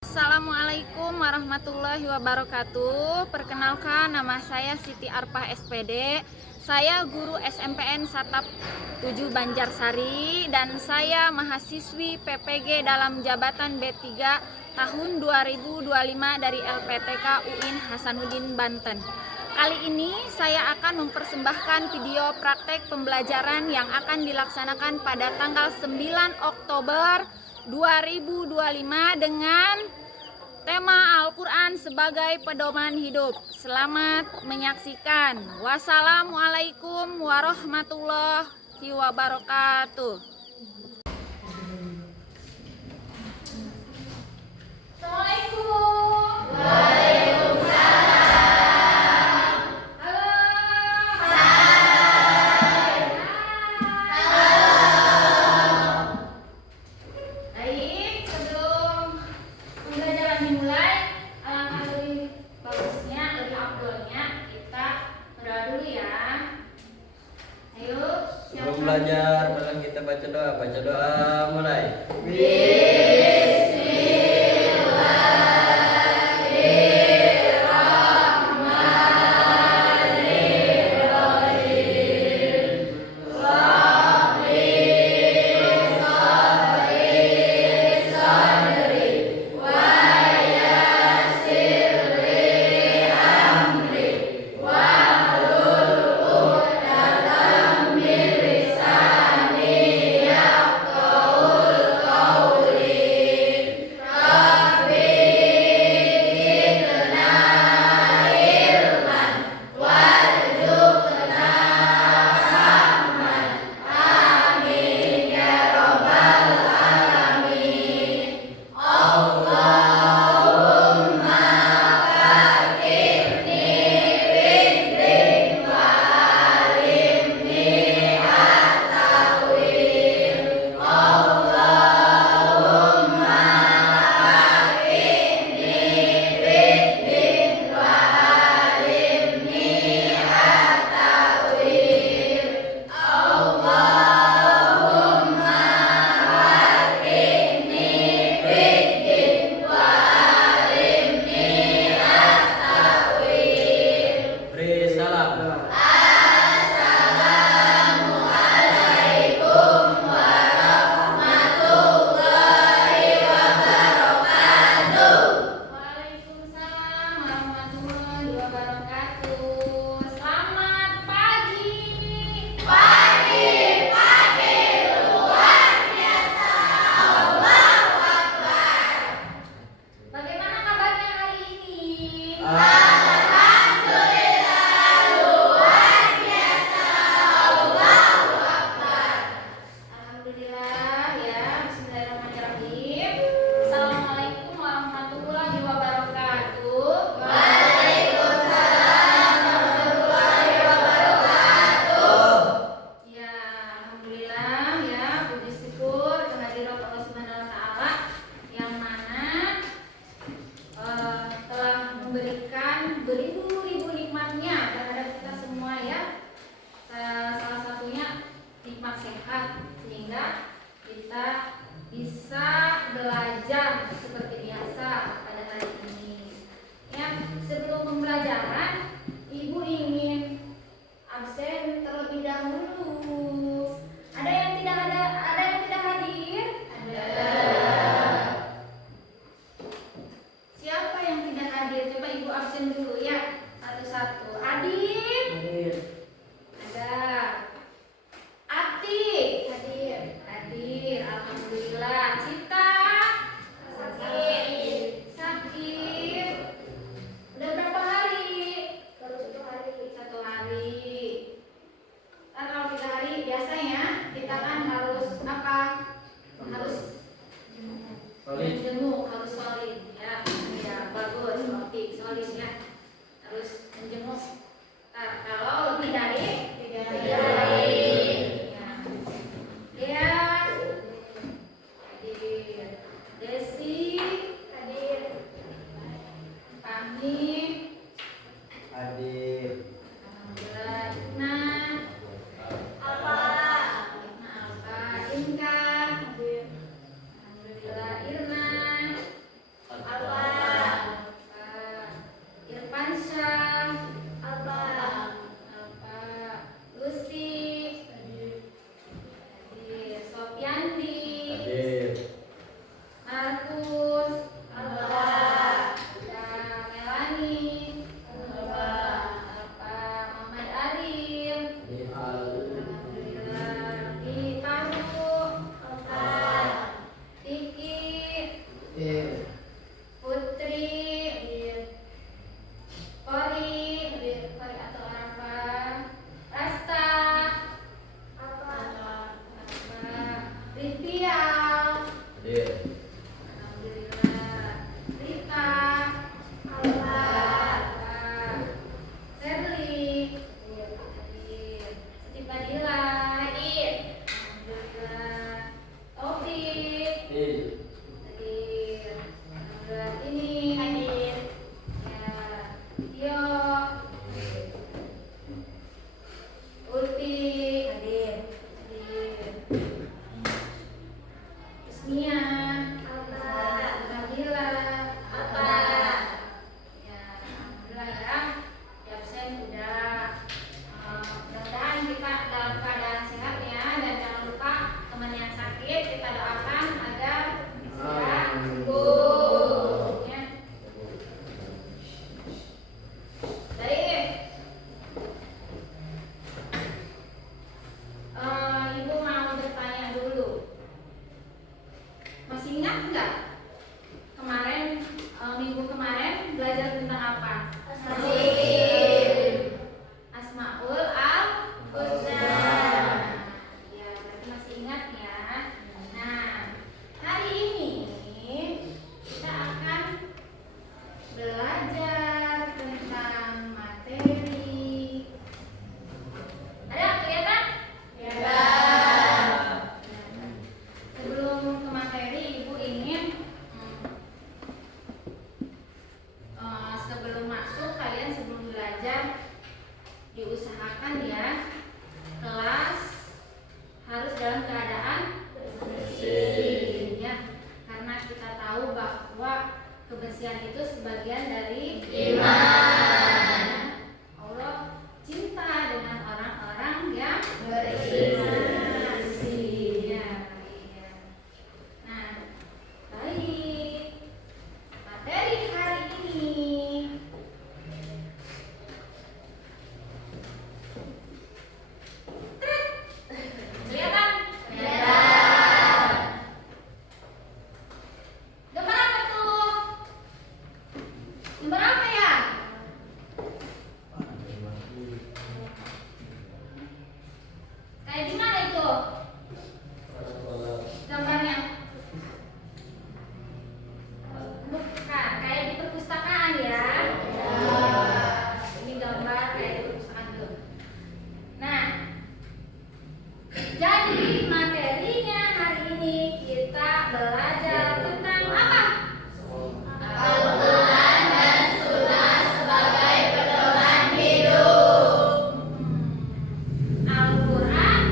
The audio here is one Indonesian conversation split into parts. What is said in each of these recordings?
Assalamualaikum warahmatullahi wabarakatuh. Perkenalkan, nama saya Siti Arpah SPD. Saya guru SMPN Satap 7 Banjarsari dan saya mahasiswi PPG dalam jabatan B3 tahun 2025 dari LPTK UIN Hasanuddin Banten. Kali ini saya akan mempersembahkan video praktek pembelajaran yang akan dilaksanakan pada tanggal 9 Oktober 2025 dengan tema Al-Quran sebagai pedoman hidup. Selamat menyaksikan. Wassalamualaikum warahmatullahi wabarakatuh. Assalamualaikum. Baik, sebelum pembelajaran dimulai, alangkah lebih bagusnya, lebih afdolnya kita berdoa dulu ya. Ayo, Sebelum belajar, mari kita baca doa. Baca doa mulai. kebersihan itu sebagian dari Iman. Allah cinta dengan orang-orang yang Beriman. bersih. Ya. Nah, baik. Materi hari ini kelihatan? Kelihatan. Gambar apa tuh? Gambar apa ya? Kayak gimana itu gambarnya? Bukan, kayak di perpustakaan ya. Ini gambar kayak di perpustakaan tuh. Nah, jadi materinya hari ini kita belajar tentang apa? Al-Quran dan Sunnah sebagai pedoman hidup. Al-Quran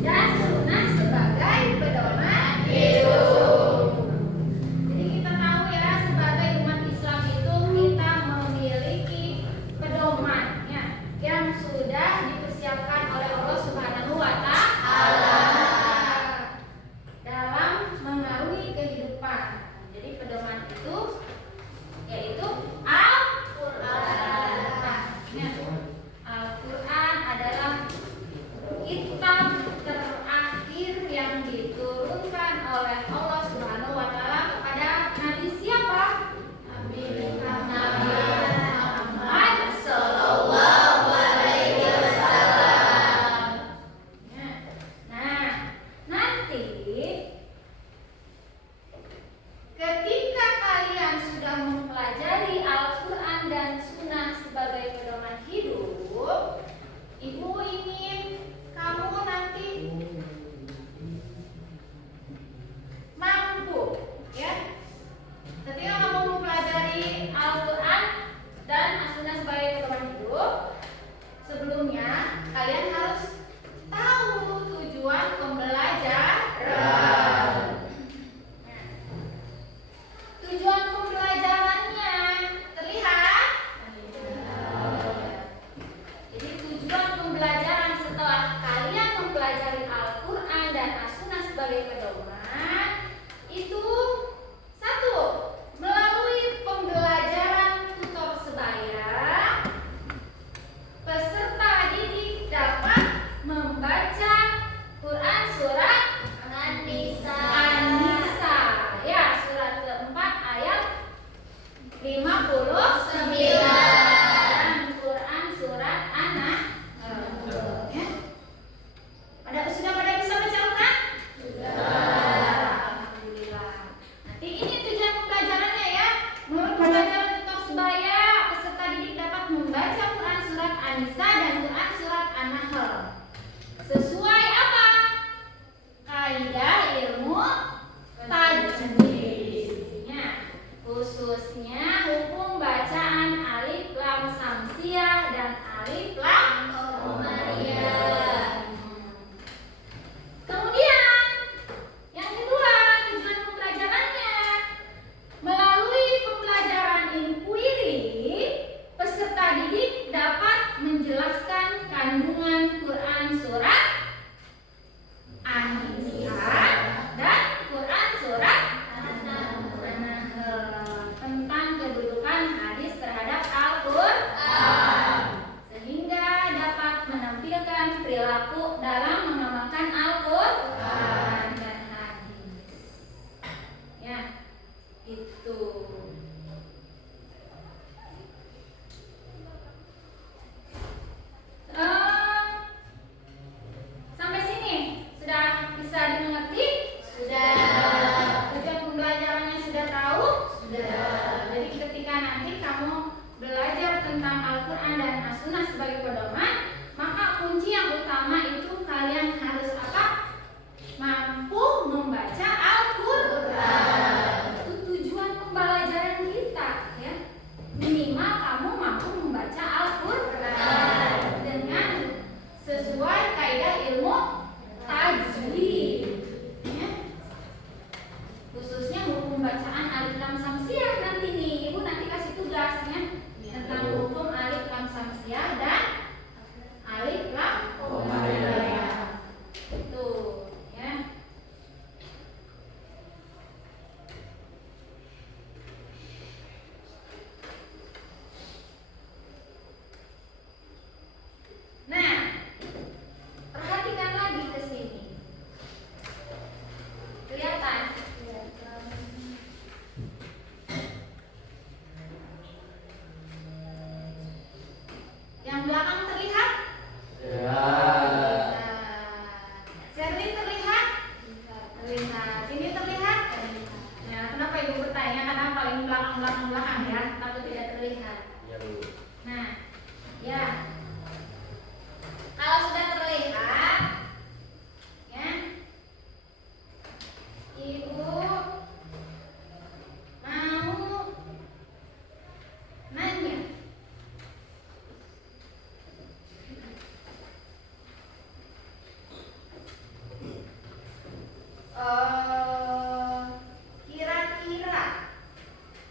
dan Sunnah sebagai pedoman Hidup. Jadi kita tahu ya, sebagai umat Islam itu kita memiliki pedomannya yang sudah dipersiapkan oleh Allah Subhanahu wa Ta'ala dalam mengarungi kehidupan. Jadi pedoman itu yaitu Al-Quran. Nah, ingat, Al-Quran adalah kitab terakhir yang diturunkan oleh Allah Subhanahu wa Ta'ala kepada Nabi siapa? Nabi Muhammad Sallallahu alaihi wasallam. Nah, nanti ketika kalian sudah mempelajari Al-Quran dan Sunnah sebagai pedoman hidup, Ibu ingin kamu nanti mampu, ya, ketika kamu mempelajari Al-Quran dan As-Sunnah sebagai pedoman hidup, sebelumnya kalian harus tahu tujuan pembelajaran. Tujuan pembelajarannya terlihat. Jadi tujuan pembelajaran setelah kalian mempelajari Al-Quran dan As-Sunnah sebagai pedoman itu satu, melalui pembelajaran tutor sebaya, peserta didik dapat membaca Quran surat An-Nisa. An-Nisa, ya, surat keempat ayat 59 dan Quran surat An-Nahl. Ya. Sudah pada bisa baca Quran? Alhamdulillah. Nanti ini tujuan pembelajarannya ya. Melalui pembelajaran tutor sebaya, peserta didik dapat membaca Quran surat An-Nisa dan Quran surat An-Nahl. Sesuai apa? Kaidah ilmu tajwidnya, khususnya hukum bacaan alif lam samsiah dan alif lam Qamariyah. Kemudian yang kedua, tujuan pembelajarannya melalui pembelajaran inquiry, peserta didik dapat menjelaskan kandungan Quran surat An-Nisa dan Quran surat An-Nahl tentang kedudukan paling belakang ya, takut tidak terlihat. Ya Bu. Nah, ya. Kalau sudah terlihat, ya, Ibu mau nanya. Kira-kira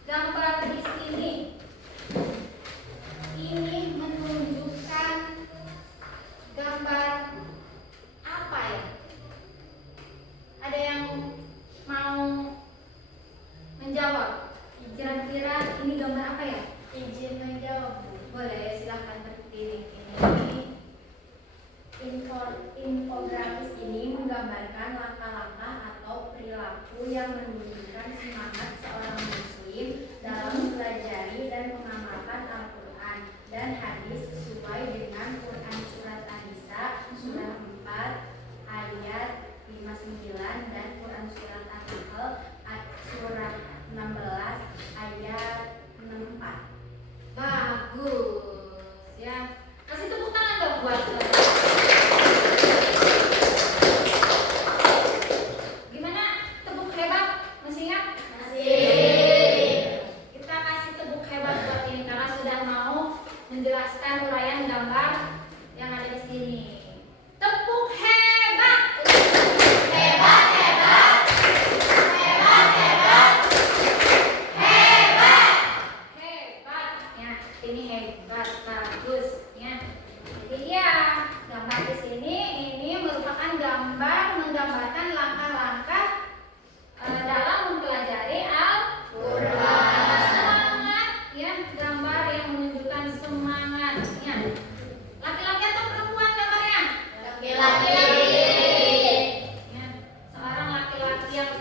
gambar di sini ini menunjukkan gambar apa ya? Ada yang mau menjawab? Kira-kira ini gambar apa ya? Izin menjawab, Bu. Boleh, silahkan berdiri. Infografis ini menggambarkan langkah-langkah atau perilaku yang menunjukkan semangat seorang muslim dalam mempelajari dan mengamalkan Al-Quran dan hadis sesuai dengan Quran Surat An-Nisa Surah 4 ayat 59 dan Quran Surat An-Nahl Surah 16 ayat 64. Bagus, ya. Kasih tepuk tangan dong buat saudara. Gimana? Tepuk hebat? Masih ingat? Masih. Kita kasih tepuk hebat buat ini karena sudah mau menjelaskan uraian gambar yang ada di sini. Tepuk hebat. Hebat, hebat. Hebat, hebat. Hebat. Hebat. Ya, ini hebat, bagus ya. Jadi ya, gambar di sini ini merupakan gambar menggambarkan langkah-langkah dalam mempelajari Al-Quran. Semangat ya, gambar yang menunjukkan semangat ya. Laki-laki atau perempuan gambarnya? Laki-laki. Ya, seorang laki-laki yang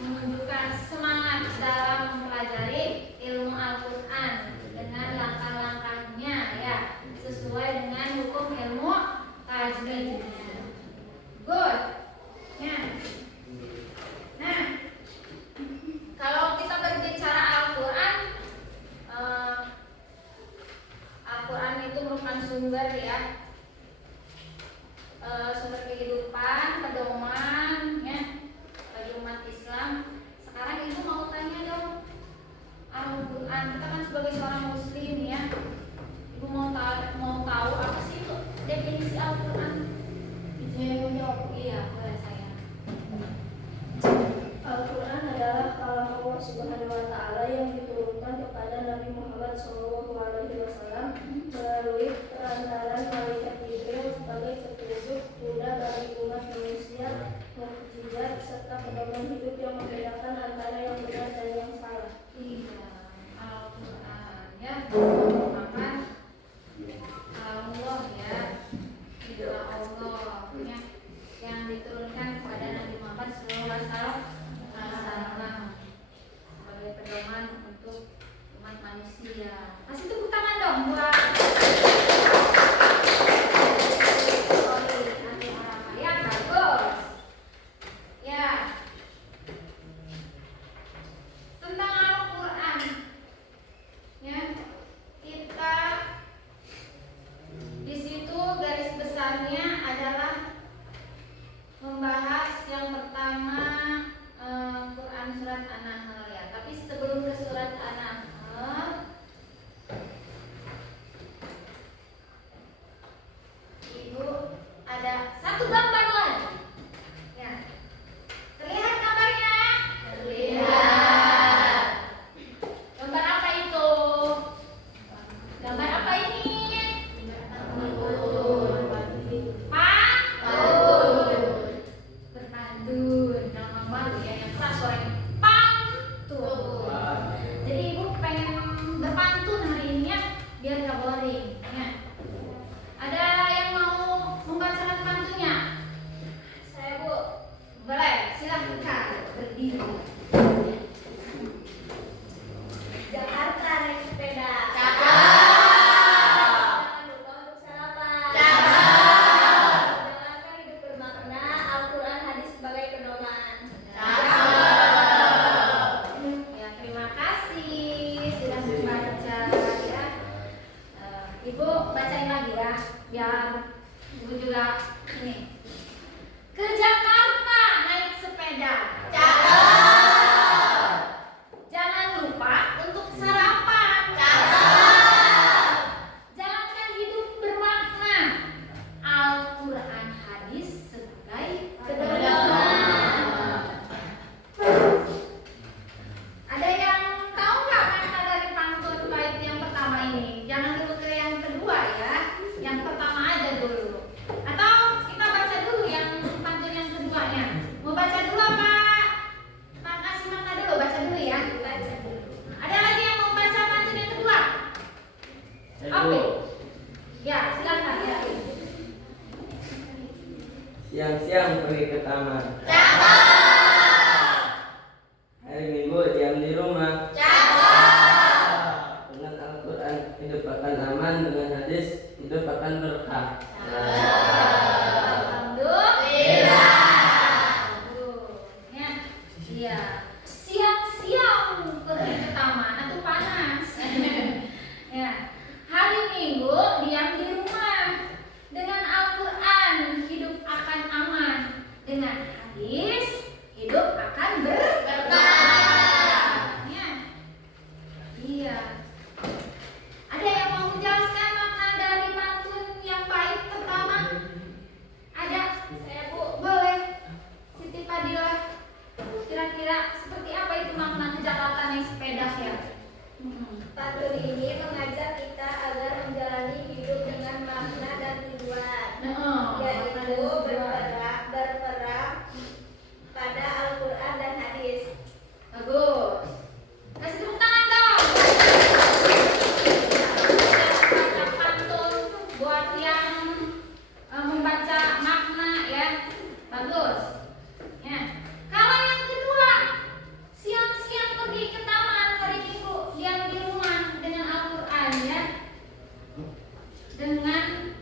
menunjukkan semangat dalam mempelajari ilmu Al-Quran dengan langkah-langkahnya ya, sesuai dengan hukum ilmu tajwidnya. Good. Ya. Nah, kalau kita berbicara Al-Quran, Al-Quran itu merupakan sumber ya, sumber kehidupan, pedoman ya bagi umat Islam. Sekarang ibu mau tanya dong, Al-Quran kita kan sebagai seorang muslim ya, ibu mau tahu apa sih itu definisi Al-Quran? Ibu jawab. Iya, boleh saya. Al-Quran adalah kalam Allah Subhanahu wa Ta'ala yang diturunkan kepada Nabi Muhammad SAW melalui perantaran malaikat Jibril sebagai petunjuk Buddha bagi umat manusia, mukjizat serta pedoman hidup yang membedakan antara yang benar dan yang salah. Iya, Al-Quran ya merupakan Allah ya, itulah Allah ya, yang diturunkan kepada Nabi Muhammad SAW sebagai pedoman untuk umat manusia. Kasih tepuk tangan dong buat ya, bagus ya. Tentang Al-Quran ya, kita di situ garis besarnya adalah membahas yang pertama Quran Surat An-Nahl ya. Tapi sebelum ke Surat An-Nahl, biar ibu juga ini. Ke Jakarta naik sepeda. Cakep. Jangan lupa untuk sarapan. Cakep. Jalankan hidup bermakna. Al-Quran hadis sebagai pedoman. Ada yang tahu nggak makna dari pantun bait yang pertama ini? Jangan dulu ke yang kedua ya. Yang pertama aja dulu. Atau kita baca dulu yang pantun yang keduanya. Mau baca dulu apa? Kasih makna dulu, baca dulu ya. Baca dulu. Ada lagi yang mau baca pantun yang kedua? Oke. Ya, silakan ya. Siang-siang pergi ke taman. Cakep. Hari Minggu diam di rumah. Cakep. Dengan Al-Quran hidup akan aman, dengan hadis hidup akan berkah. Alhamdulillah. Ya, iya. Siang-siang pergi ke taman atau panas. Ya. Hari Minggu diam di rumah. Dengan Al-Quran hidup akan aman. Dengan hadis hidup akan berkah. Ya. Iya. Ada yang mau menjelaskan makna dari pantun yang baik pertama? Ada? Saya Bu. Boleh. Siti Fadila. Kira-kira seperti apa itu makna ke Jakarta naik sepeda ya? Pantun ini mengajak kita agar menjalani hidup dengan makna dan tujuan, yaitu berperang pada Al-Quran dan hadis. Bagus. Kasih tepuk tangan dong. Baca pantun buat yang membaca makna ya. Bagus. Ya. Kalau yang kedua, siang-siang pergi ke taman, hari Minggu diam di rumah dengan Al-Quran ya. Dengan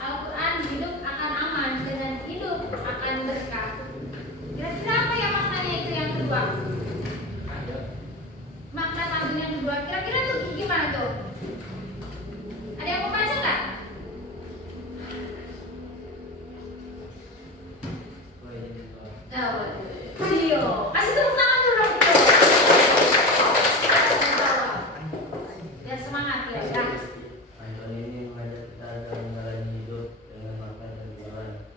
Al-Quran hidup akan aman, dengan hidup akan berkah. Kira-kira apa ya maknanya itu yang kedua? Makna pantun yang kedua, kira-kira tuh gimana tuh? Ada yang mau baca nggak? Ayo, kasih tepuk tangan dulu dong. Biar semangat ya. Pantun ini mengajak kita agar menjalani hidup dengan makna dan tujuan,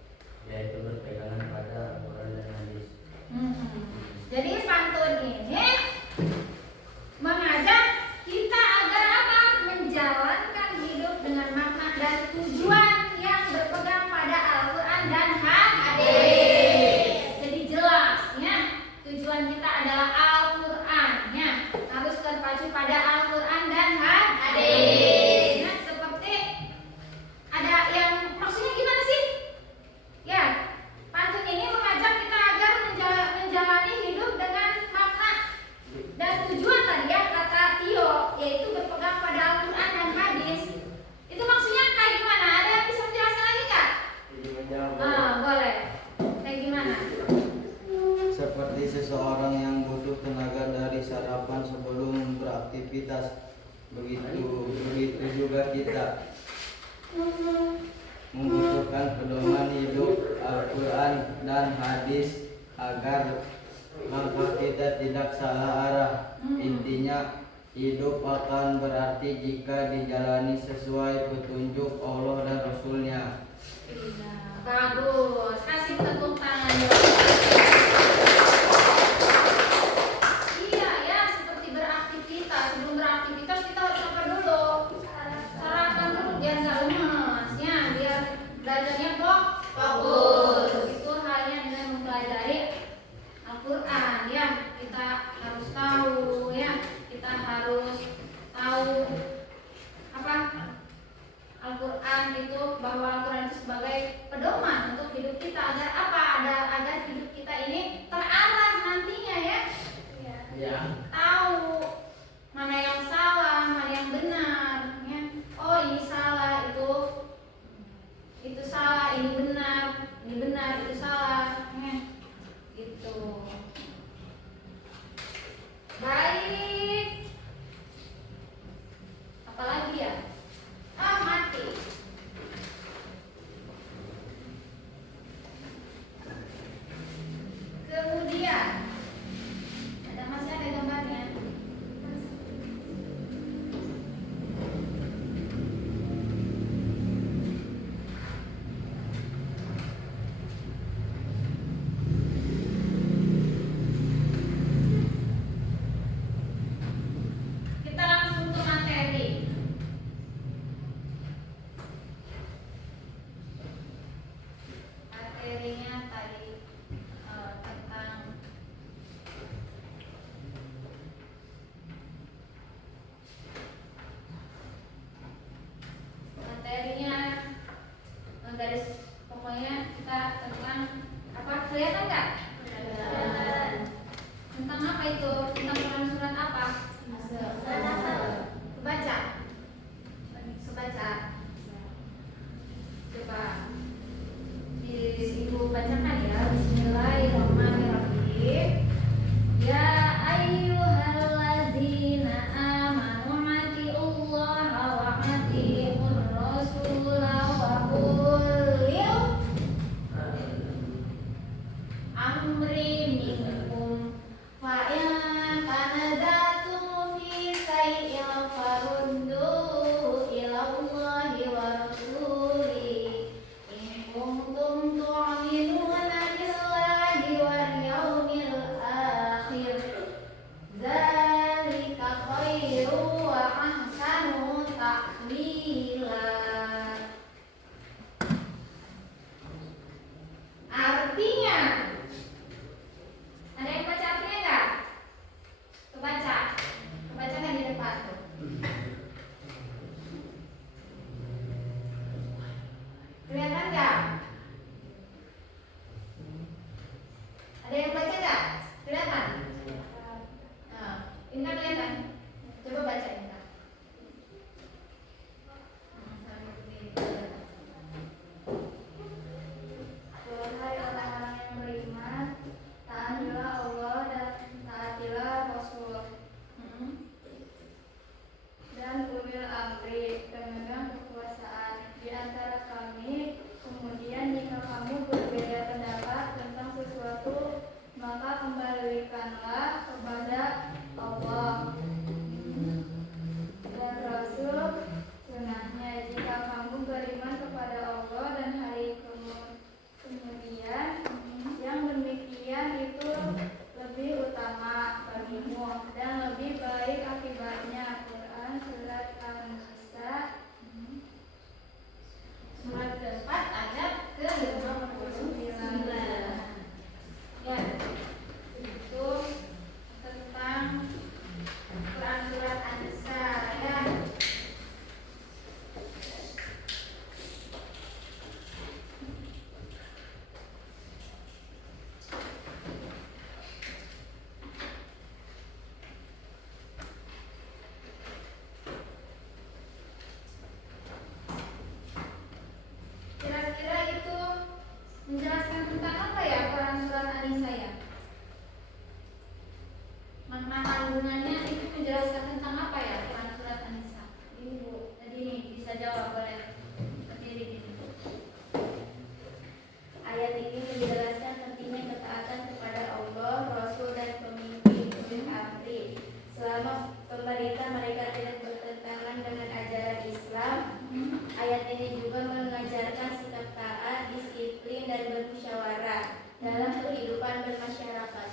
yaitu berpegangan pada Al-Quran dan hadis. Jadi pantun ini mengajak kita agar apa? Menjalankan hidup dengan makna dan tujuan yang berpegang pada Al-Quran dan hadis. Jadi jelas ya, tujuan kita adalah Al-Quran ya, harus terpacu pada Al-Quran dan hadis. Nah, seperti ada yang maksudnya gimana sih? Ya, pantun ini mengajak kita agar menjalani hidup dengan makna dan tujuan tadi ya, kata Tio, yaitu berpegang pada Al-Quran dan hadis. Itu maksudnya kayak gimana? Ada yang bisa menjelaskan lagi nggak? Jadi menjawab. Boleh. Kayak gimana? Seperti seseorang yang butuh tenaga dari sarapan sebelum beraktivitas, begitu juga kita membutuhkan pedoman hidup Al-Quran dan hadis agar langkah kita tidak salah arah. Intinya, hidup akan berarti jika dijalani sesuai petunjuk Allah dan Rasulnya. Bagus. Kasih tepuk tangan dong. Iya ya, seperti beraktivitas. Sebelum beraktivitas kita harus apa dulu? Sarapan dulu biar nggak lemas ya, biar belajarnya fokus. Itu halnya dengan mempelajari Al-Quran ya. Kita harus tahu ya. Kita harus tahu apa? Al-Quran itu, bahwa Al-Quran itu sebagai pedoman untuk hidup kita agar apa? Agar hidup kita ini terarah nantinya ya. Ya. Tahu mana yang salah jadinya garis pokoknya kita tentang apa, kelihatan nggak? Tentang apa itu? Tentang Quran surat apa? Kebaca. Kebaca. Coba ibu bacakan ya. Bismillahirrahmanirrahim. Ya ayyuhallazina amanu atiullaha wa atiur rasula wa ulil amri minkum fa in tanazatum fi shay'in farudduhu ila Allahi wa rasulihi in kuntum tu'minuna billahi wal yawmil akhir dzalika khairu wa ahsanu ta'wila. Artinya, ada yang baca artinya enggak? Kebaca. Kebacakan di depan tuh. Kelihatan enggak? Ada yang baca enggak? Kelihatan? Nah, ini kan kelihatan. Coba baca ini. Wahai orang-orang yang beriman, taatilah Allah dan taatilah Rasul dan ulil amri, pemegang kekuasaan di antara kami. Kemudian jika kamu berbeda pendapat tentang sesuatu, maka kembalikanlah kepada Allah dan Rasul sunahnya. Jika kamu beriman kepada Allah dan hari kemudian, yang demikian itu lebih utama bagimu dan lebih baik akibatnya. Quran surat An-Nisa Surat keempat ayat ke-59. Ya, itu tentang Quran surat An-Nisa ya. Kira-kira itu menjelaskan tentang apa ya Quran surat An-Nisa ya? Makna kandungannya itu menjelaskan tentang apa ya Quran surat An-Nisa? Ibu, tadi nih bisa jawab, boleh berdiri gini. Ayat ini menjelaskan pentingnya ketaatan kepada Allah, Rasul dan pemimpin ulil amri. Selama pemerintah mereka tidak bertentangan dengan ajaran Islam. Ayat ini juga mengajarkan sikap taat, disiplin dan bermusyawarah dalam kehidupan bermasyarakat.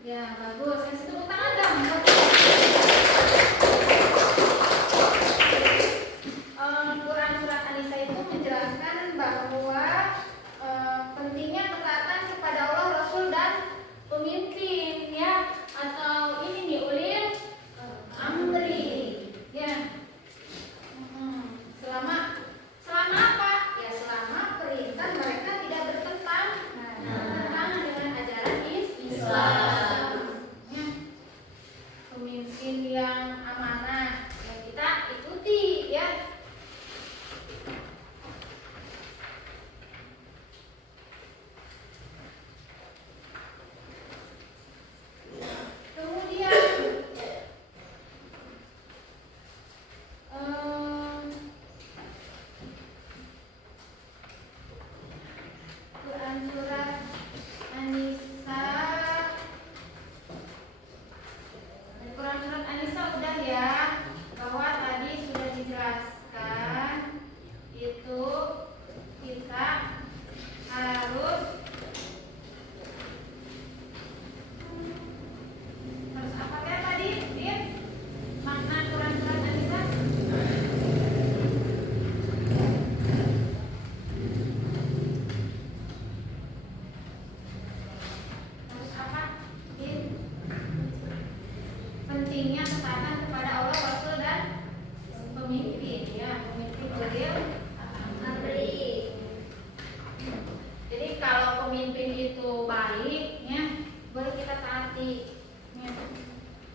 Ya, bagus. Kasih tepuk tangan dong. Quran surat An-Nisa itu menjelaskan bahwa pentingnya ketaatan kepada Allah, Rasul dan pemimpin ya, atau ini nih ulil amri ya. Selama apa? Ya selama perintah mereka tidak bertentangan dengan ajaran Islam. Ya. Pemimpin yang amanah yang kita ikuti ya. Kemudian Quran surat An-Nisa. Quran surat An-Nisa udah ya, bahwa tadi sudah dijelaskan itu kita harus apa ya tadi? Din? Makna Quran surat An-Nisa? Harus apa? Din? Pentingnya ketaatan kepada Allah, Rasul dan pemimpin ya. ya, pemimpin ulil Amri. Jadi kalau pemimpin itu baik ya, boleh kita taati ya.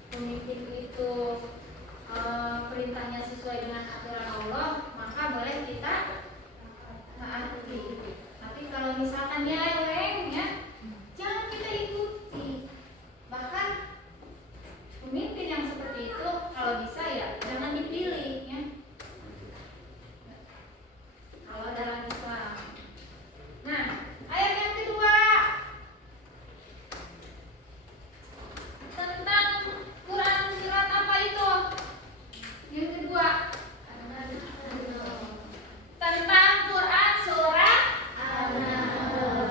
Pemimpin itu perintahnya sesuai dengan aturan Allah, maka boleh kita taati. Tapi kalau misalkan dia nyeleweng ya, jangan kita ikuti. Bahkan pemimpin yang seperti itu kalau bisa ya jangan dipilih ya. Kalau dalam Islam. Nah, ayat yang kedua tentang Quran surat apa itu? Yang kedua tentang Quran surat An-Nahl.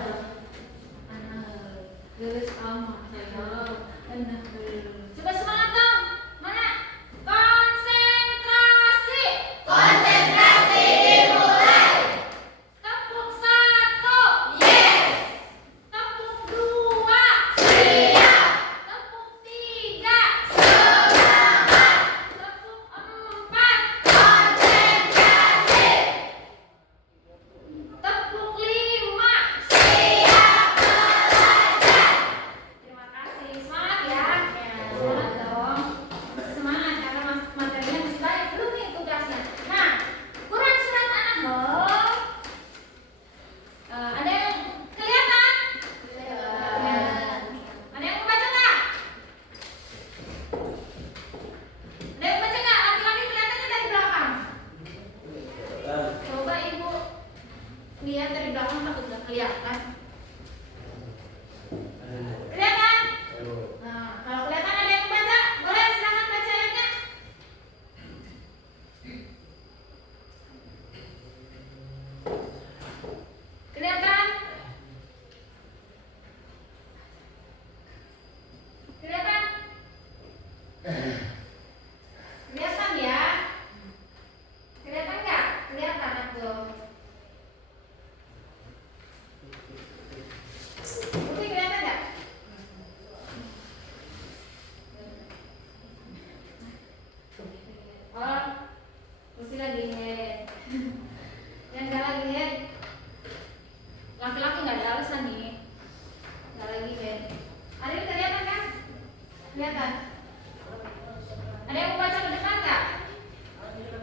Geus sama saya. An-Nahl. Coba semangat dong. Mana? Konsentrasi. Konsentrasi dimulai. Tepuk 1. Yes. Tepuk 2. Siap. Tepuk 3. Semangat. Tepuk 4. Konsentrasi. Tepuk 5. Siap belajar. Terima kasih. Semangat ya. Semangat dong. Semangat karena materinya masih banyak belum nih tugasnya. Nah, Quran surat An-Nahl. Ada yang kelihatan? Ada yang mau baca nggak? Ada yang baca nggak? Laki-laki kelihatannya dari belakang. Coba ibu lihat dari belakang takut nggak kelihatan. Kelihatan? Nah, kalau kelihatan ada yang baca, boleh silakan baca ayatnya. Kelihatan? Kelihatan? Kelihatan ya? Kelihatan nggak? Kelihatan aku. Oke, kelihatan nggak? Oh, mesti lagi head. Yang nggak lagi head, laki-laki nggak ada alasan nih. Nggak lagi head. Ada yang kelihatan kan? Kelihatan. Ada yang mau baca ke depan nggak?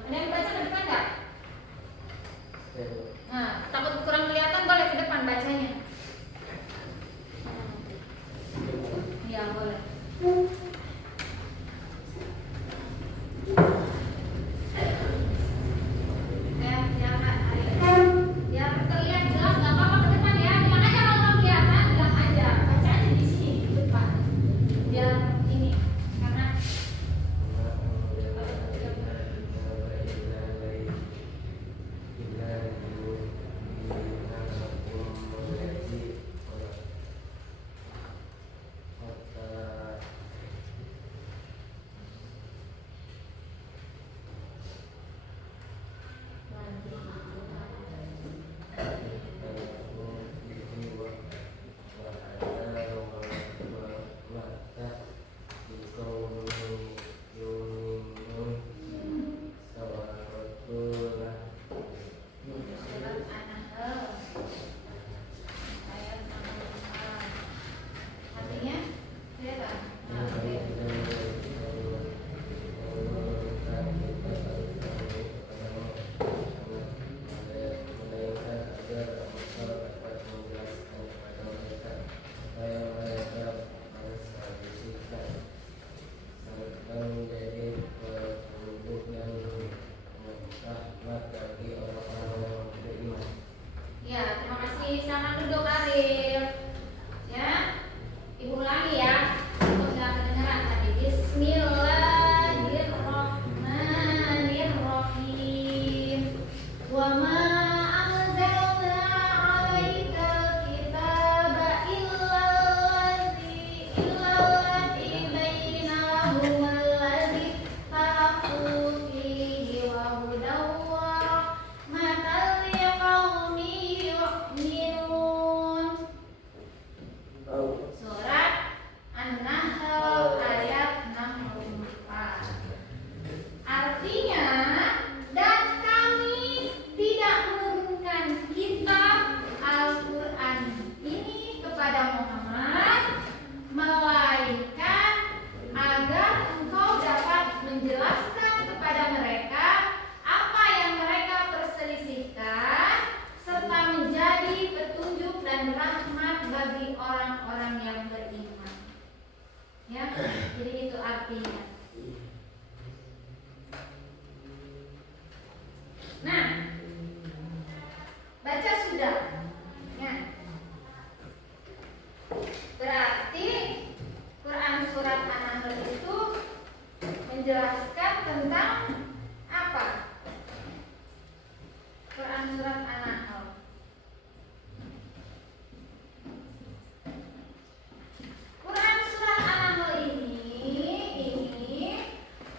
Ada yang baca ke depan nggak? Nah, takut kurang kelihatan boleh ke depan bacanya. Iya boleh. menjelaskan kepada mereka apa yang mereka perselisihkan serta menjadi petunjuk dan rahmat bagi orang-orang yang beriman. Ya, jadi itu artinya. Nah, baca sudah. Ya. Berarti Quran surat An-Nahl itu menjelaskan tentang apa? Quran surat An-Nahl. Quran surat An-Nahl ini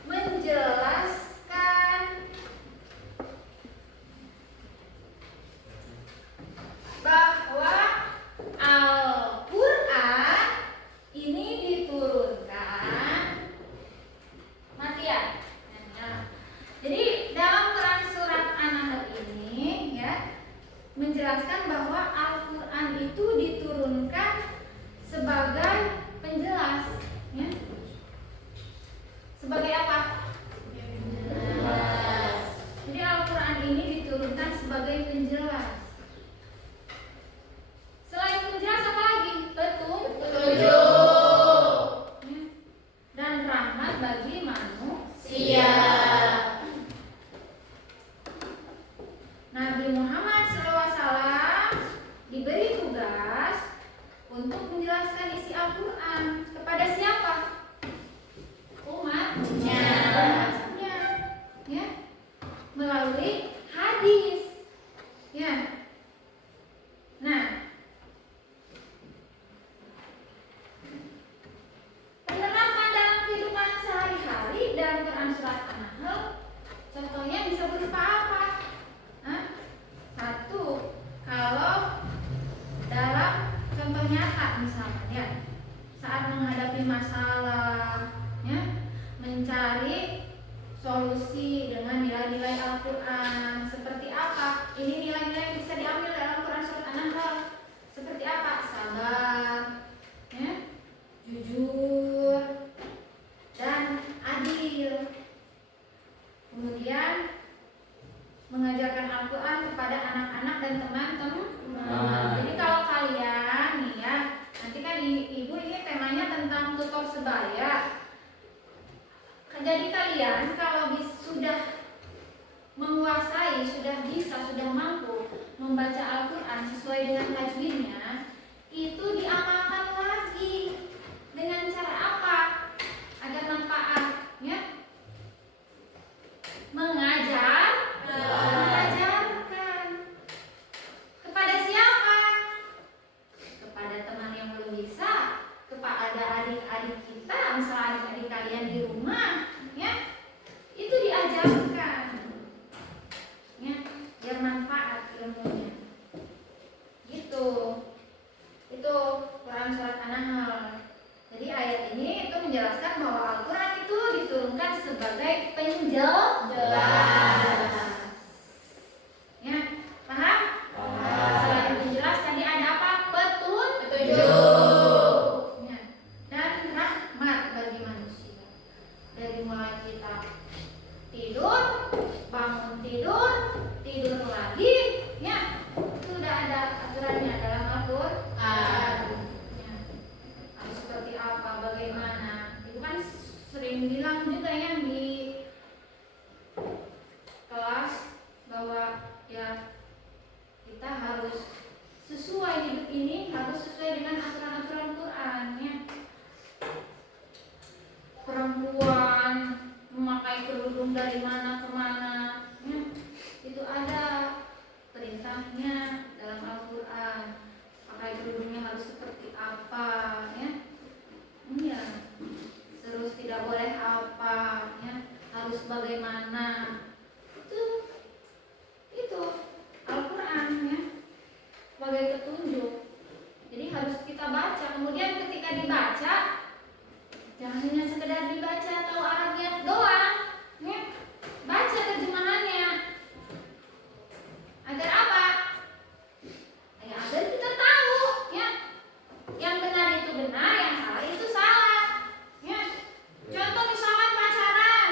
menjelaskan bahwa Al-Quran ini diturunkan mati ya. Nah, jadi dalam Quran surat An-Nahl ini ya menjelaskan bahwa Al-Quran itu diturunkan sebagai penjelas ya. Sebagai apa? Penjelas. Jadi Al-Quran ini diturunkan sebagai penjelas. Selain penjelas apa lagi? Petunjuk. Ya. Dan rahmat bagi manusia. Nabi Muhammad SAW diberi tugas untuk menjelaskan isi Al-Quran kepada siapa? Umatnya. Ya. Melalui hadis. Ya. Nah, penerapan dalam kehidupan sehari-hari dalam Quran surat An-Nahl contohnya bisa berupa apa? Hah? Satu, kalau dalam contoh nyata misalnya ya, saat menghadapi masalah ya, mencari solusi dengan nilai-nilai Al-Quran seperti apa? Ini nilai-nilai yang bisa diambil dalam Quran surat An-Nahl seperti apa? Sabar ya, jujur dan adil. Kemudian mengajarkan Al-Quran kepada anak-anak dan teman-teman. Jadi kalau kalian nih ya, nanti kan ibu ini temanya tentang tutor sebaya. Jadi kalian kalau sudah menguasai, sudah bisa, sudah mampu membaca Al-Quran sesuai dengan tajwidnya, itu diamalkan lagi. Dengan cara apa? Agar manfaat ya? Mengajarkan. Kepada siapa? Kepada teman yang belum bisa, kepada adik-adik kita, misalnya adik-adik kalian di rumah ya, itu diajarkan ya, biar manfaat ilmunya gitu. Itu Quran surat An-Nahl. Jadi ayat ini itu menjelaskan bahwa Al-Quran itu diturunkan sebagai penjelas. Ya, paham? Selain penjelas tadi ada apa? Petunjuk. Ya. Dan rahmat bagi manusia. Dari mulai kita tidur, bangun tidur, tidur lagi, ya sudah ada aturannya dalam Al-Quran. Ya. Harus seperti apa, bagaimana? Itu kan sering bilang juga ya di kelas bahwa ya kita harus sesuai hidup ini, harus sesuai dengan aturan-aturan Quran ya. Perempuan memakai kerudung dari mana ke mana ya, itu ada perintahnya dalam Al-Quran. Pakai kerudungnya harus seperti apa ya. Iya. Terus tidak boleh apa ya, harus bagaimana. Itu Al-Quran ya, sebagai petunjuk. Jadi harus kita baca. Kemudian ketika dibaca, jangan hanya sekedar dibaca atau Arabnya doang ya. Baca terjemahannya. Agar apa? Ya, agar kita tahu ya, yang benar itu benar, yang salah itu salah ya. Contoh misalkan pacaran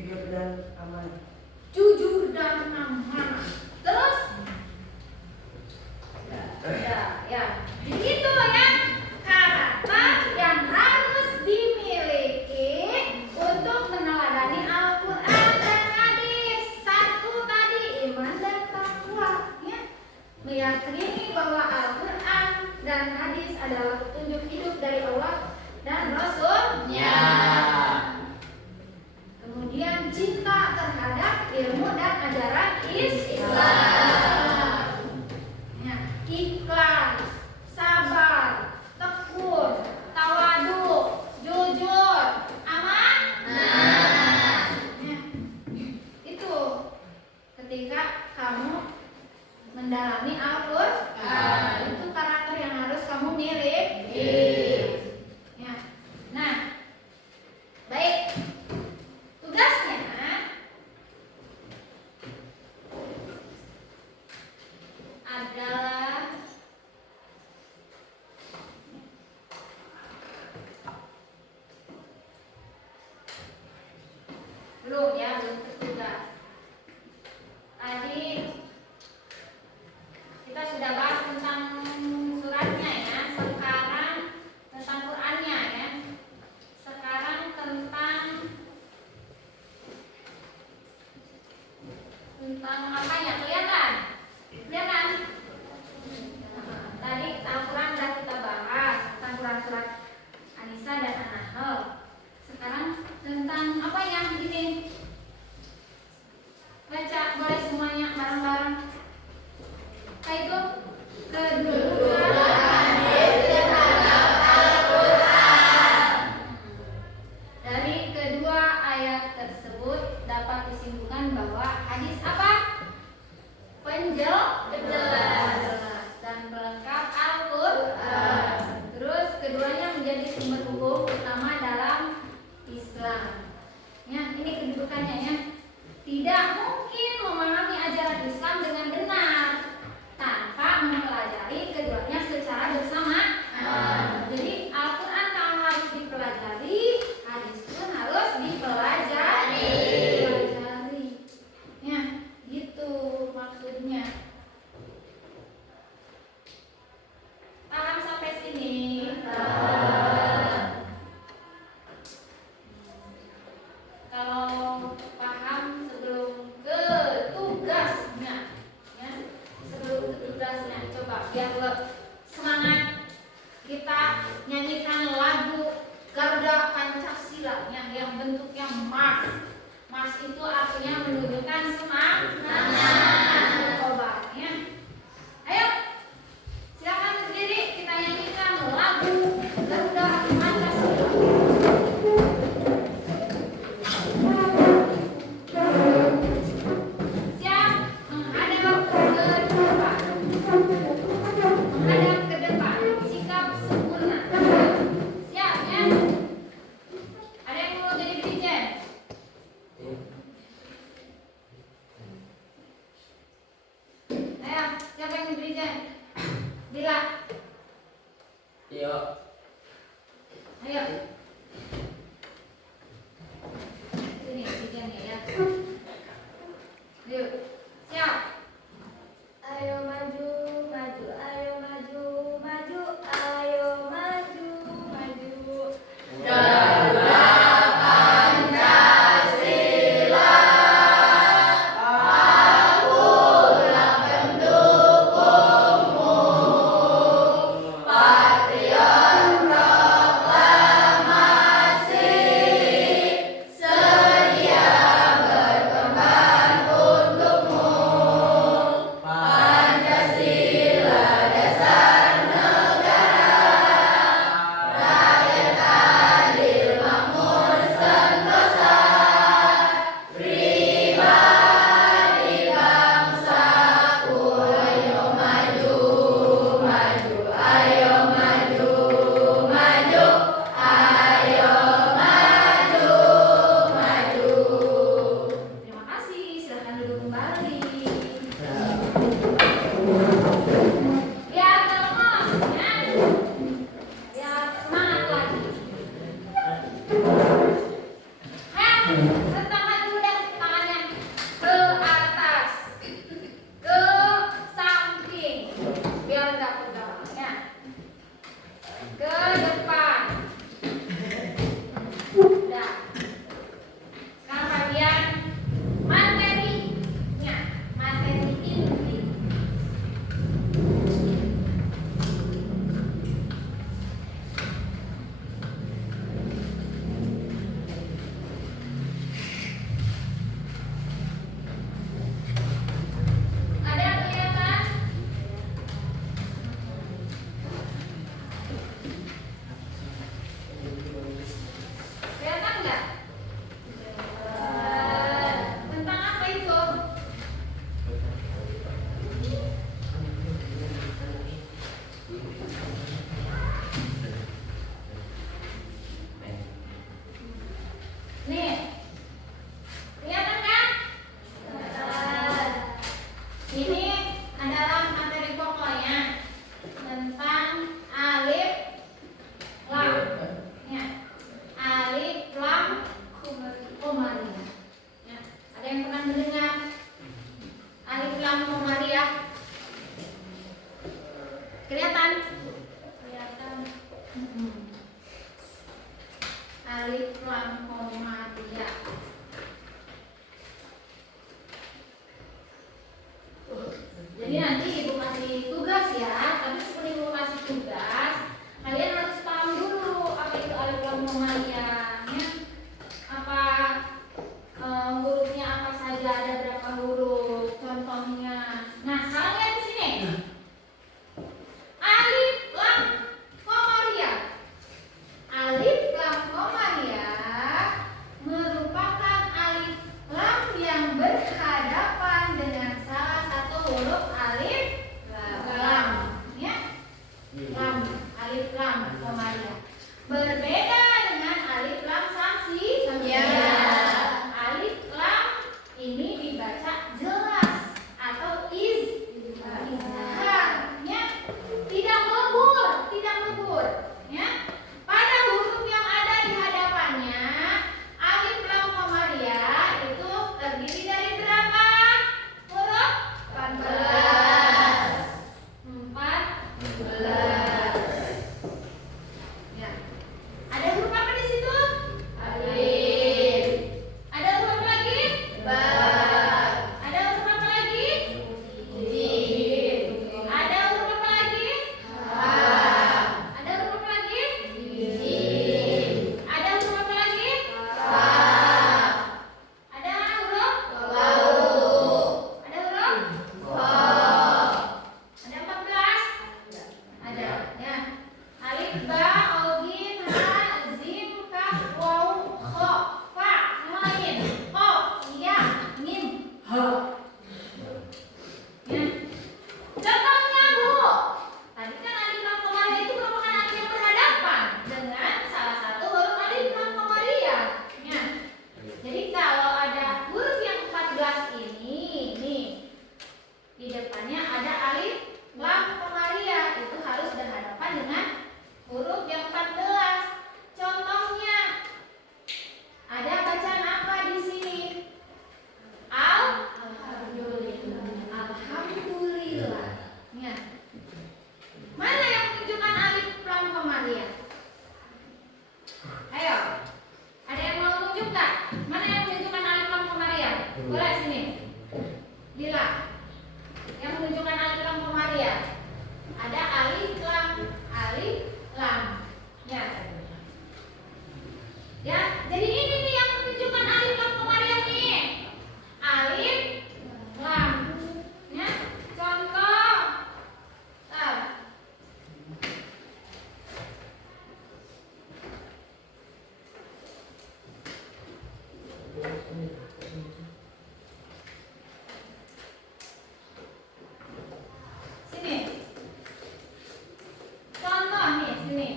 jujur dan aman. Jujur dan amanah. Terus ya. Jadi itu ya karakter yang harus dimiliki untuk meneladani Al-Quran dan hadis. Satu tadi iman dan takwa, ya. Meyakini bahwa Al-Quran dan hadis adalah petunjuk hidup dari Allah dan Rasul-Nya. Kemudian cinta terhadap ilmu dan ajaran Islam. Ya, ikhlas, sabar, tekun, tawadu, jujur, aman. Ya, itu ketika kamu mendalami Al-Quran, itu karakter yang harus kamu miliki. Ya. Nah, baik. Tugasnya adalah belum tugas. Tadi kita sudah bahas tentang suratnya ya. Sekarang tentang Qurannya ya. Sekarang tentang apa ya, kelihatan? Tadi Al-Quran sudah kita bahas tentang surat An-Nisa dan An-Nahl. Sekarang tentang apa yang ini? Baca boleh semuanya bareng-bareng. Kayak itu kedua dari kedua ayat tersebut dapat disimpulkan bahwa hadis apa? Penjelas dan pelengkap Al-Quran. Terus keduanya menjadi sumber hukum utama dalam Islam. Ya, ini kedudukannya ya. Tidak mungkin memahami ajaran Islam dengan benar tanpa mempelajari keduanya secara bersama. Jadi Al-Quran harus dipelajari, hadis pun harus dipelajari. Ya, gitu maksudnya. Paham sampai sini? Kalau paham sebelum ke tugasnya, ya, sebelum ke tugasnya, coba biar semangat kita nyanyikan lagu Garuda Pancasila yang bentuknya Mars. Mars itu artinya menunjukkan semangat. Coba ya. Ayo, silakan berdiri, kita nyanyikan lagu Garuda Pancasila. Siap, menghadap ke depan. Menghadap ke depan, sikap sempurna. Siap ya. Ada yang mau jadi dirijen? lam komaria. Jadi nanti ibu kasih tugas ya, tapi sebelum ibu kasih tugas, kalian harus tahu dulu apa itu alif lam komaria. Ya. Apa hurufnya apa saja, ada berapa huruf, contohnya. Nah, sekarang lihat di sini. Alif lam komaria. Alif lam komaria merupakan alif lam yang berhadapan dengan salah satu huruf alif lam. Ya. Lam, alif lam komaria. Berbeda dengan alif lam samsi. Ya. Alif lam ini dibaca jelas atau izhar, ya. Tidak melebur, ya. Pada huruf yang ada di hadapannya, alif lam komaria itu terdiri dari berapa huruf? 14. Ya. Ada huruf apa di situ? Alif. Ada huruf apa lagi? Ba. Ada huruf apa lagi? Jim. Ada huruf apa lagi? Ha. Ada huruf apa lagi? Jim. Ada huruf apa lagi? Fa. Ada huruf? Lau. Ada huruf? Fa. Ada 14? Ada, ya. Alif, ba, ogin, ha, zim, kaf, waw, kha, fa. Yang lain. Qaf, ya, mim, ha. Ya. Contohnya, Bu. Tadi kan alif lam komaria itu merupakan alif yang berhadapan dengan salah satu huruf alif lam komaria. Ya. Jadi kalau ada huruf yang 14 ini, nih, di depannya ada alif lam komaria, itu harus berhadapan dengan huruf yang 14. Contohnya, ada bacaan apa di sini? Alhamdulillah. Alhamdulillah. Ya. Mana yang menunjukkan alif lam komaria? Ayo. Ada yang mau tunjuk tak? Mana yang menunjukkan alif lam komaria? Boleh sini. Lila. Yang menunjukkan alif lam komaria. Ada alif lam, alif lam. Ya. Ya, jadi ini nih yang menunjukkan alif lam komaria nih. Alif lam. Ya. Contoh. Tar. Sini. Contoh nih, sini.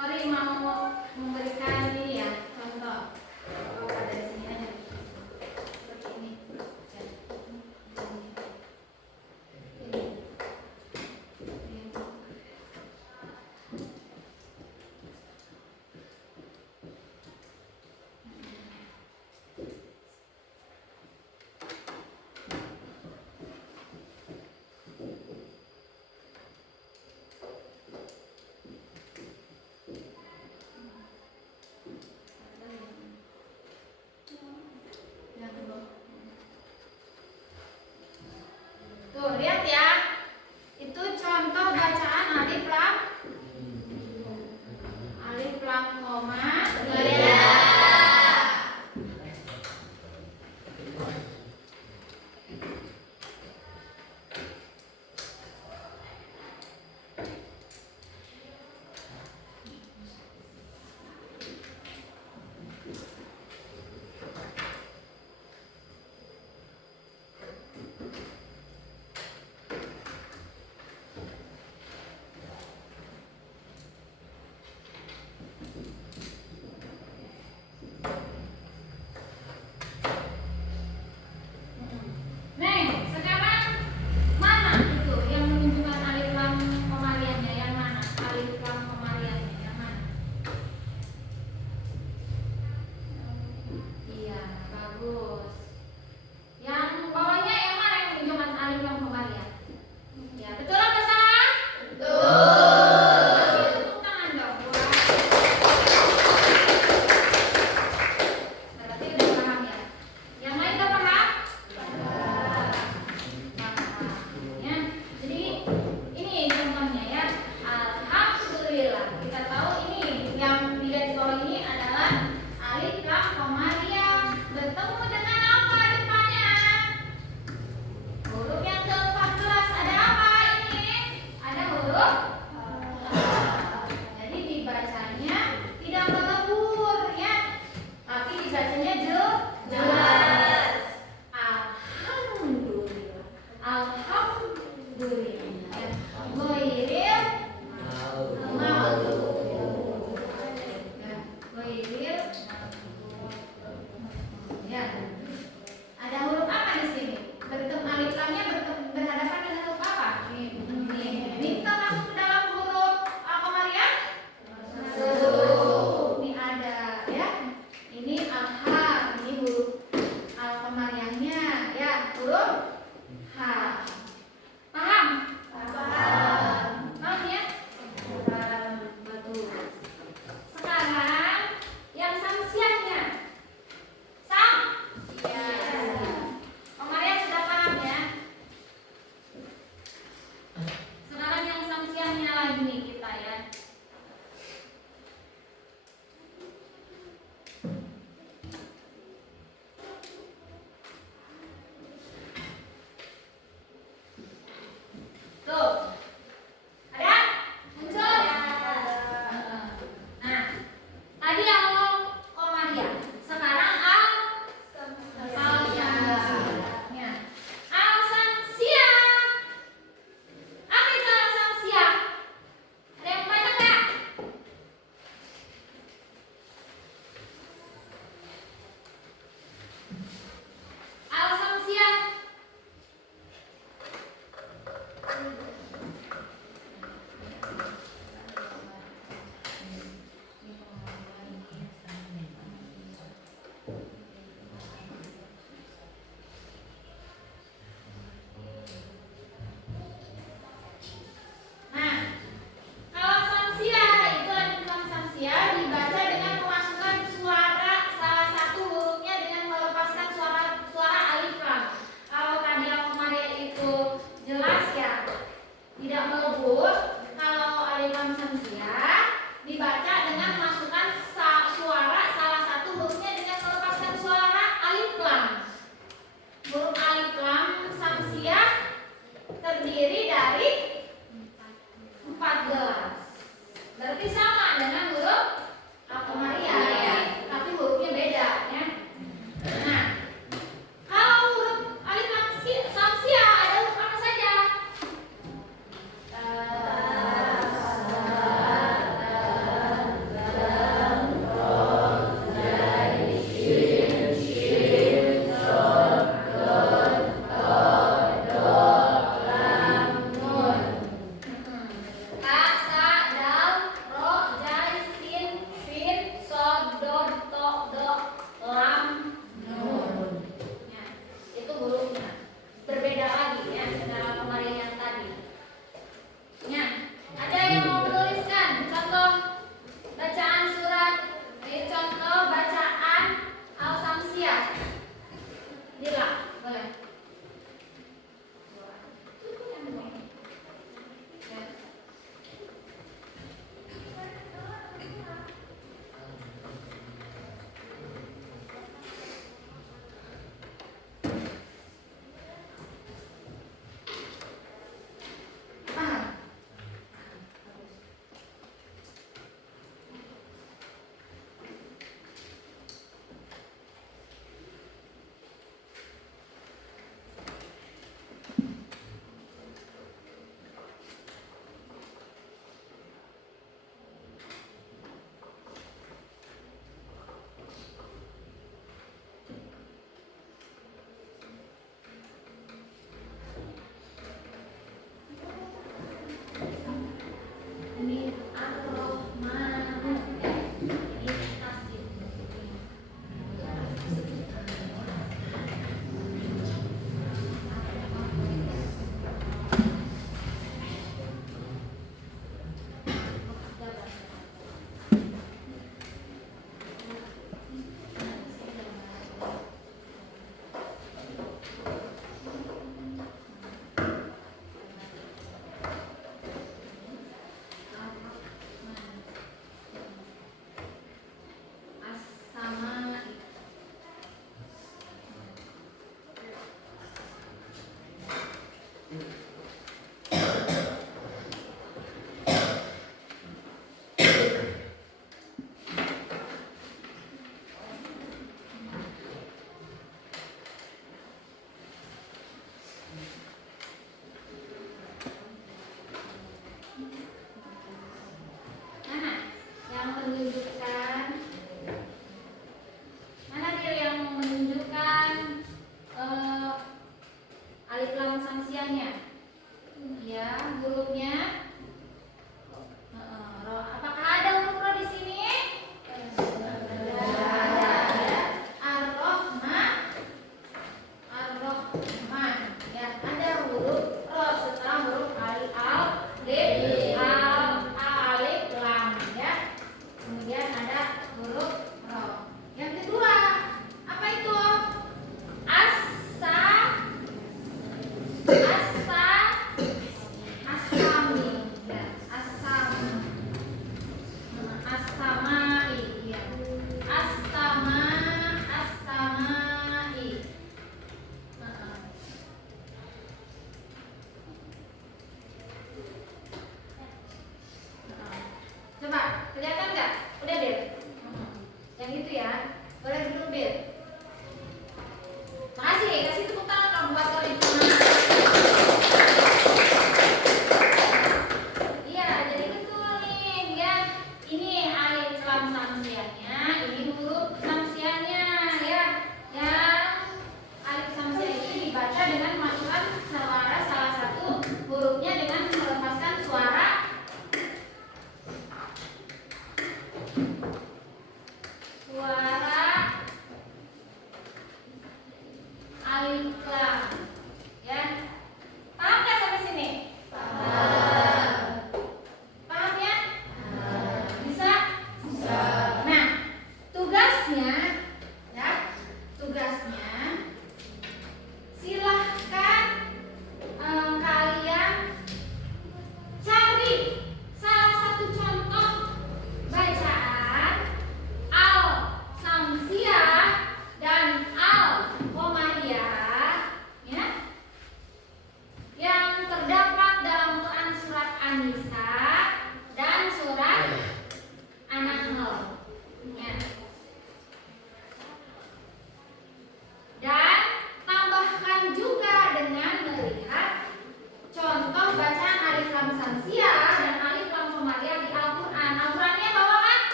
Mari mau memberikan ini ya, contoh. Oh, ada di sini aja. Seperti ini. Ini. Nah, kalau samsia itu alif samsia dibaca dengan memasukkan suara salah satu hurufnya dengan melepaskan suara alif lam. Kalau tadi Alfa Maria itu jelas ya, tidak melebur. Kalau alif lam samsia dibaca dengan memasukkan suara salah satu hurufnya dengan melepaskan suara alif lam. Huruf alif lam samsia terdiri dari 14. Berarti sama dengan huruf Alfa Maria, tapi hurufnya beda ya. Nah, kalau huruf alif lam samsia ada huruf apa saja?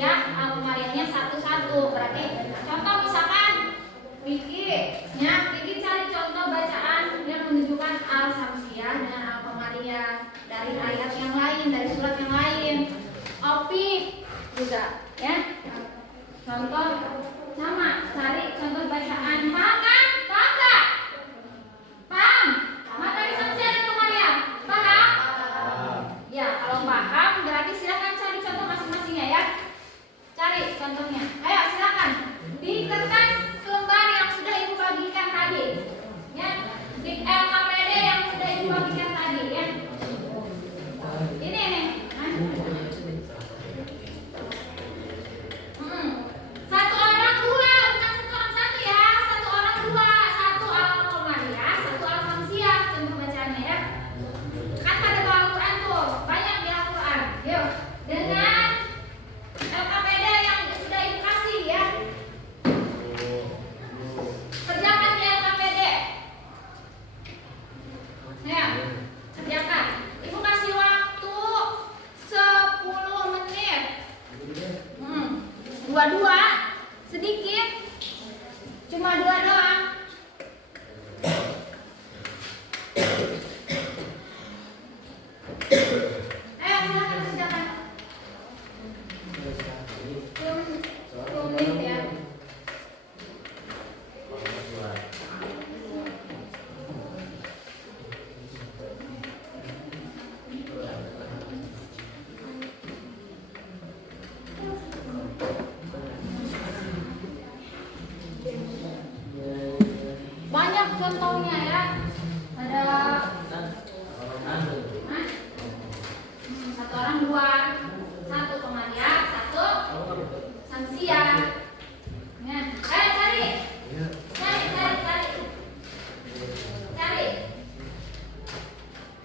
Samsiah, Al-Qamariahnya satu-satu. Berarti contoh misalkan Riki, ya Riki cari contoh bacaan yang menunjukkan Al-Samsiah dengan Al-Qamariyah dari ayat yang lain, dari surat yang lain. Opi juga, ya. Contoh sama, cari contoh bacaan. Paham kan? Paham nggak? Paham? Materi Samsiah dan Qamariyah. Paham? Ya, kalau paham berarti silakan cari contoh masing-masingnya ya. Cari contohnya. Ayo silakan. Di kertas lembar yang sudah Ibu bagikan tadi. Ya. Di LKPD yang sudah Ibu bagikan tadi ya. Ini nih. Satu orang dua, bukan satu orang satu ya. Satu orang dua, satu Al-Qamariyah, satu Al-Samsiah. Contoh bacaannya ya. Kan pada bawa Al-Quran tuh, banyak di Al-Quran. Yuk, dengan LKPD yang sudah Ibu kasih ya. Kerjakan di LKPD. Ya, kerjakan. Ibu kasih waktu 10 menit. Dua-dua, sedikit. Cuma dua doang. Ayo silakan kerjakan. 10 menit ya. Banyak contohnya ya. Ada satu orang dua, satu Qamariyah, satu Samsiah. Ya, ayo cari. Cari.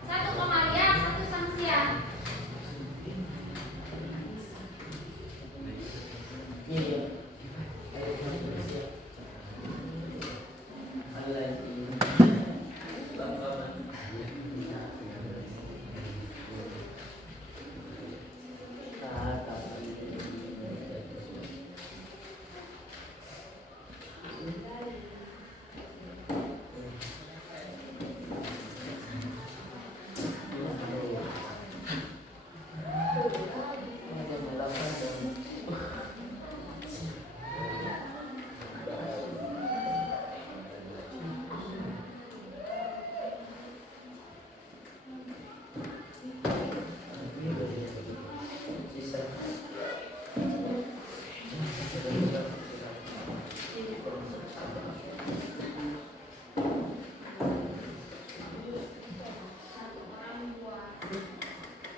Satu Qamariyah, satu Samsiah.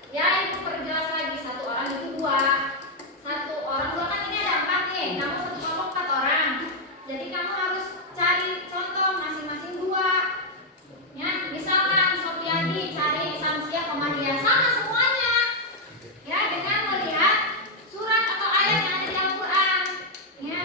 Ya, Ibu perjelas lagi, satu orang itu dua. Satu orang dua kan ini ada 4 nih. Kamu satu kelompok 4 orang. Jadi kamu harus cari contoh masing-masing dua. Ya, misalkan Sofiani cari Samsiah Qamariyah sama semuanya. Ya, dengan melihat surat atau ayat yang ada di Al-Qur'an. Ya.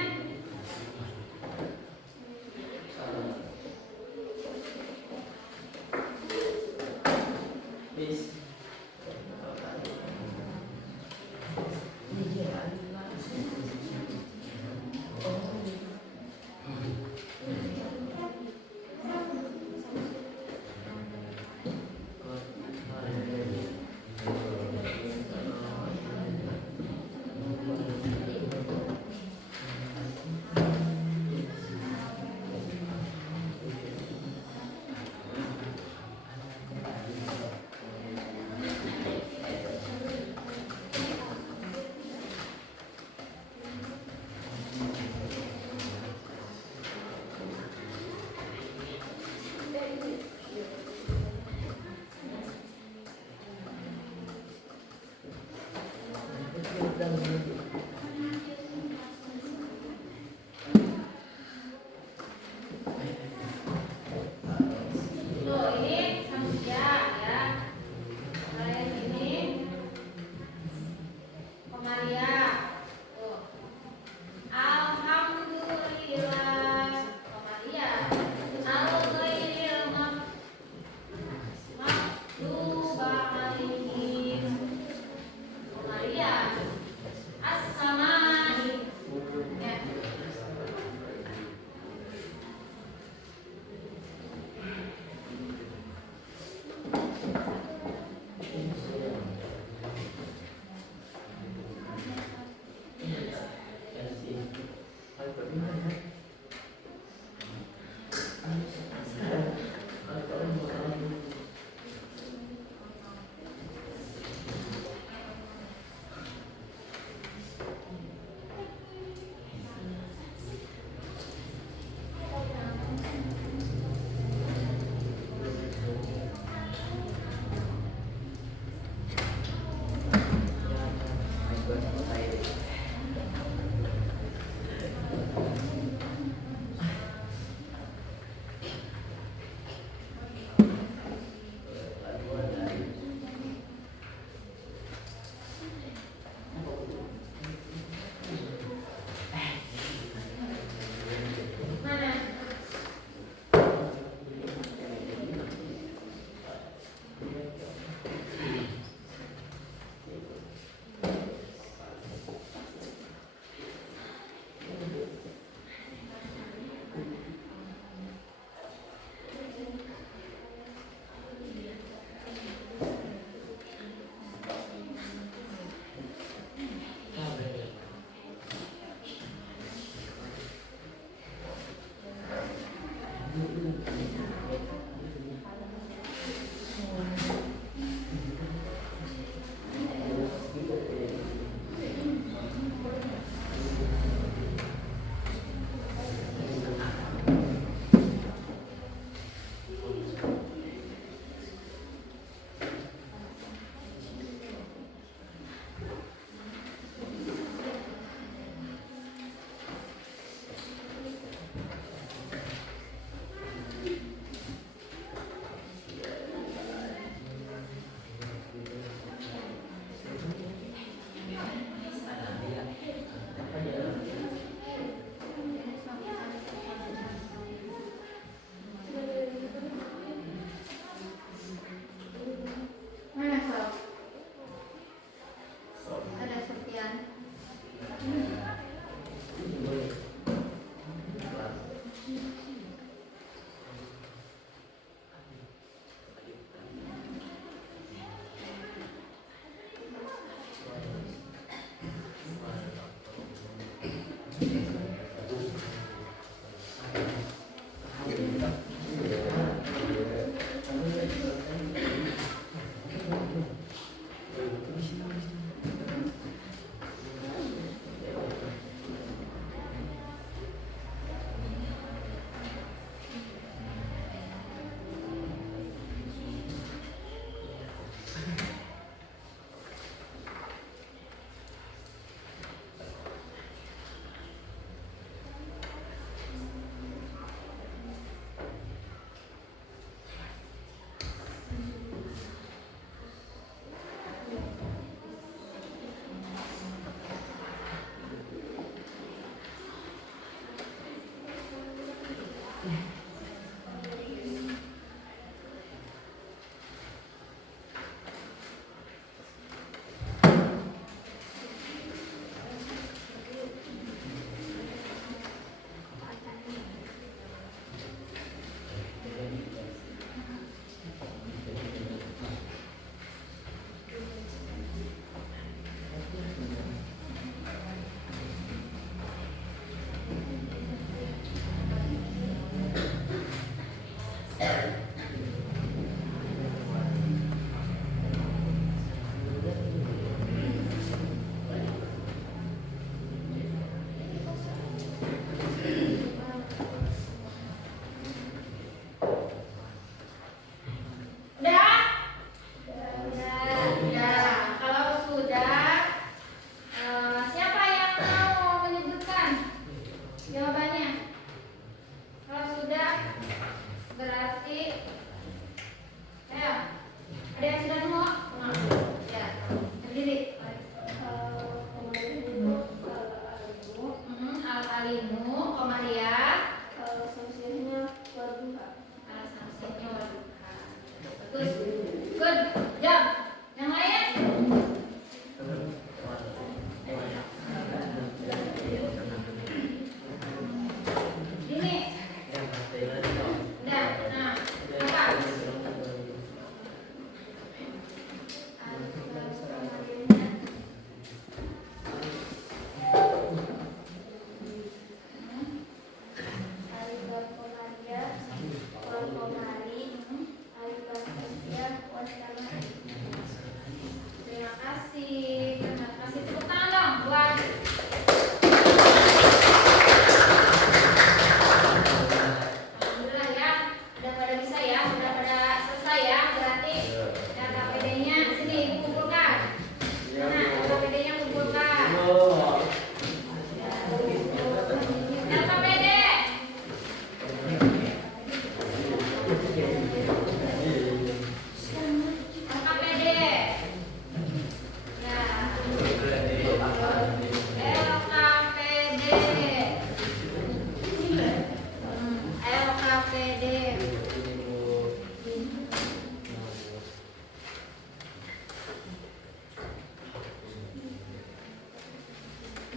Tuh, ini Samsiah ya. Kalian ini Qamariyah. Tuh. Alhamdulillah Qamariyah. Al-ghairil maghdubi alaihim Qamariyah.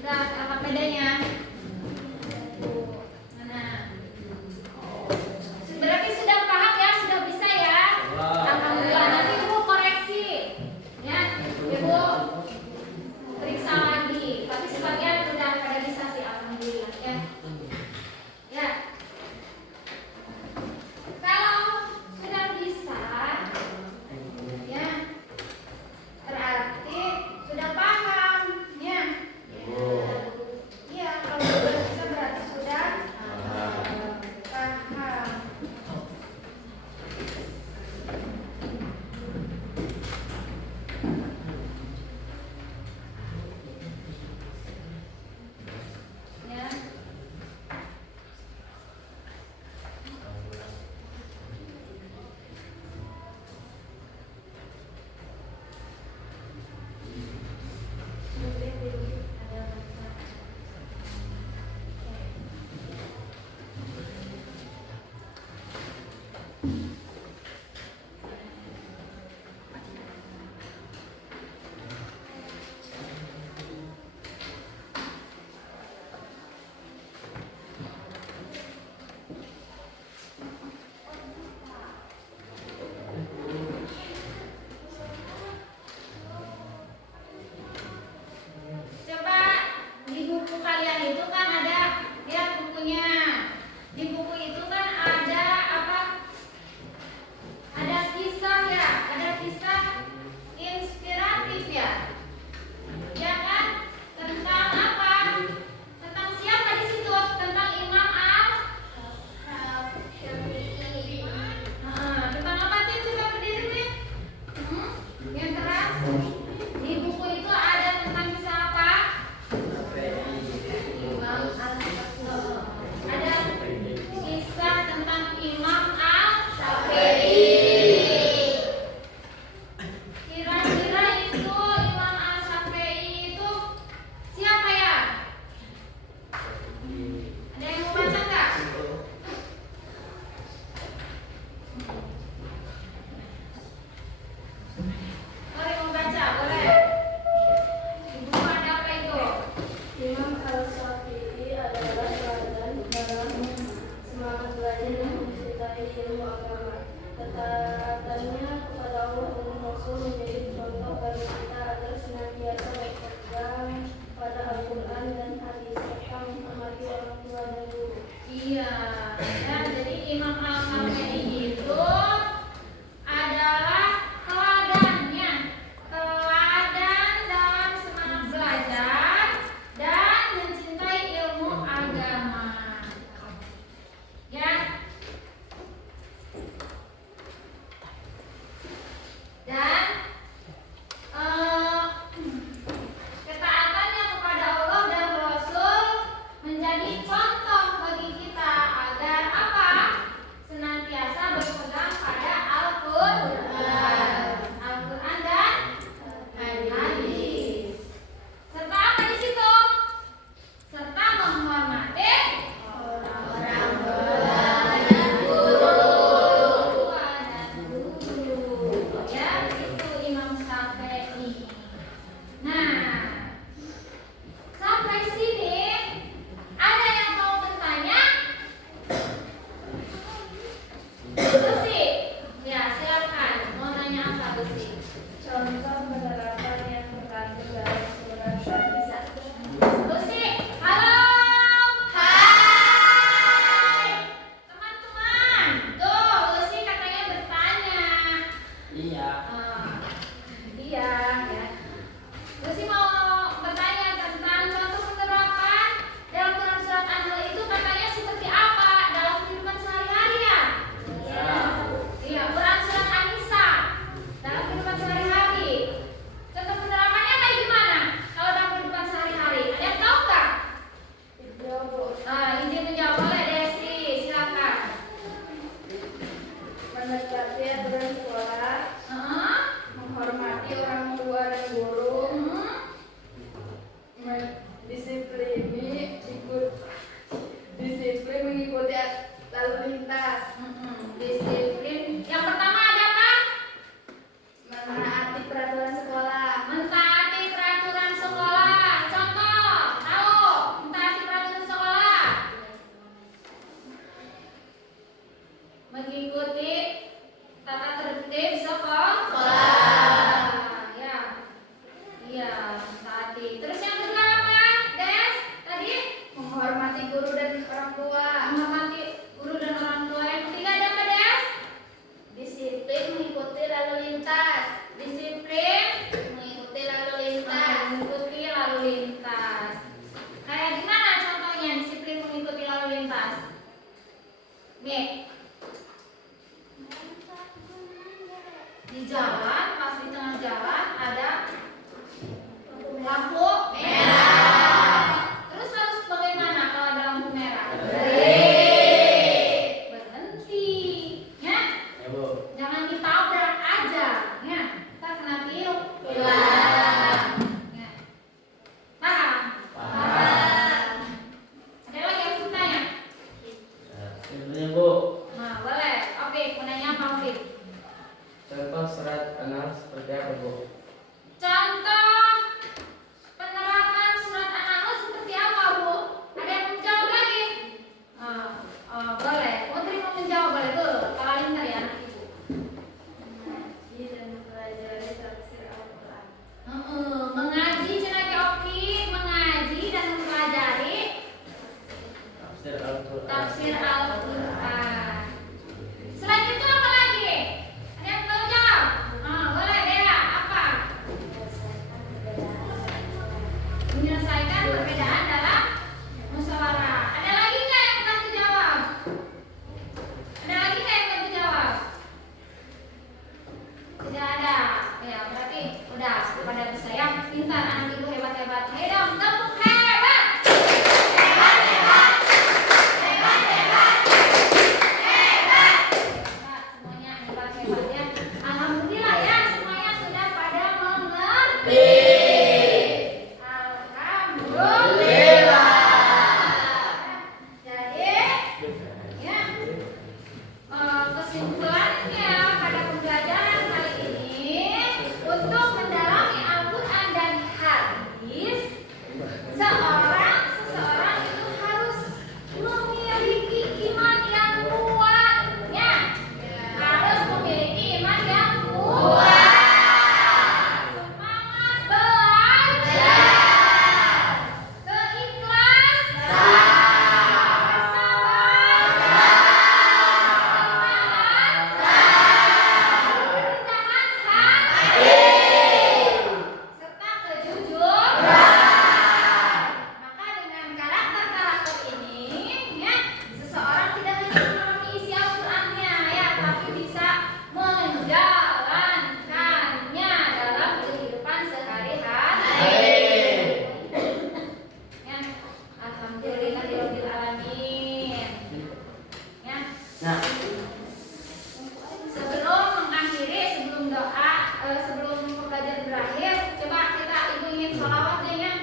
Sudah apa bedanya? Mana? Berarti sudah paham ya, sudah bisa ya. Alhamdulillah. Nanti ibu koreksi, ya. Ibu periksa lagi. Tapi sebagian sudah pada bisa sih, alhamdulillah ya. Ya. Kalau sudah bisa, ya, berarti sudah paham, ya. Iya, cerdas, kepada bisa yang pintar, anak ibu hebat-hebat. Ayo dong, tepuk hebat. Semuanya hebat-hebat ya. Alhamdulillah ya, semuanya sudah pada mengerti. Alhamdulillah. Jadi, ya, kesimpulannya pada pembelajaran kali ini untuk mendalami Al-Quran dan hadis, seseorang itu harus memiliki iman yang kuat, ya. Harus memiliki iman yang kuat, semangat belajar, keikhlasan, kerendahan hati, serta kejujuran. Maka dengan karakter-karakter ini, ya, seseorang tidak hanya memahami isi Al-Qur'annya, ya, tapi bisa menjalankannya dalam kehidupan sehari-hari. Ya, alhamdulillahirabbil alamin. Ya. Sebelum mengakhiri, sebelum doa, sebelum pembelajaran berakhir, coba kita ingin sholawat deh ya.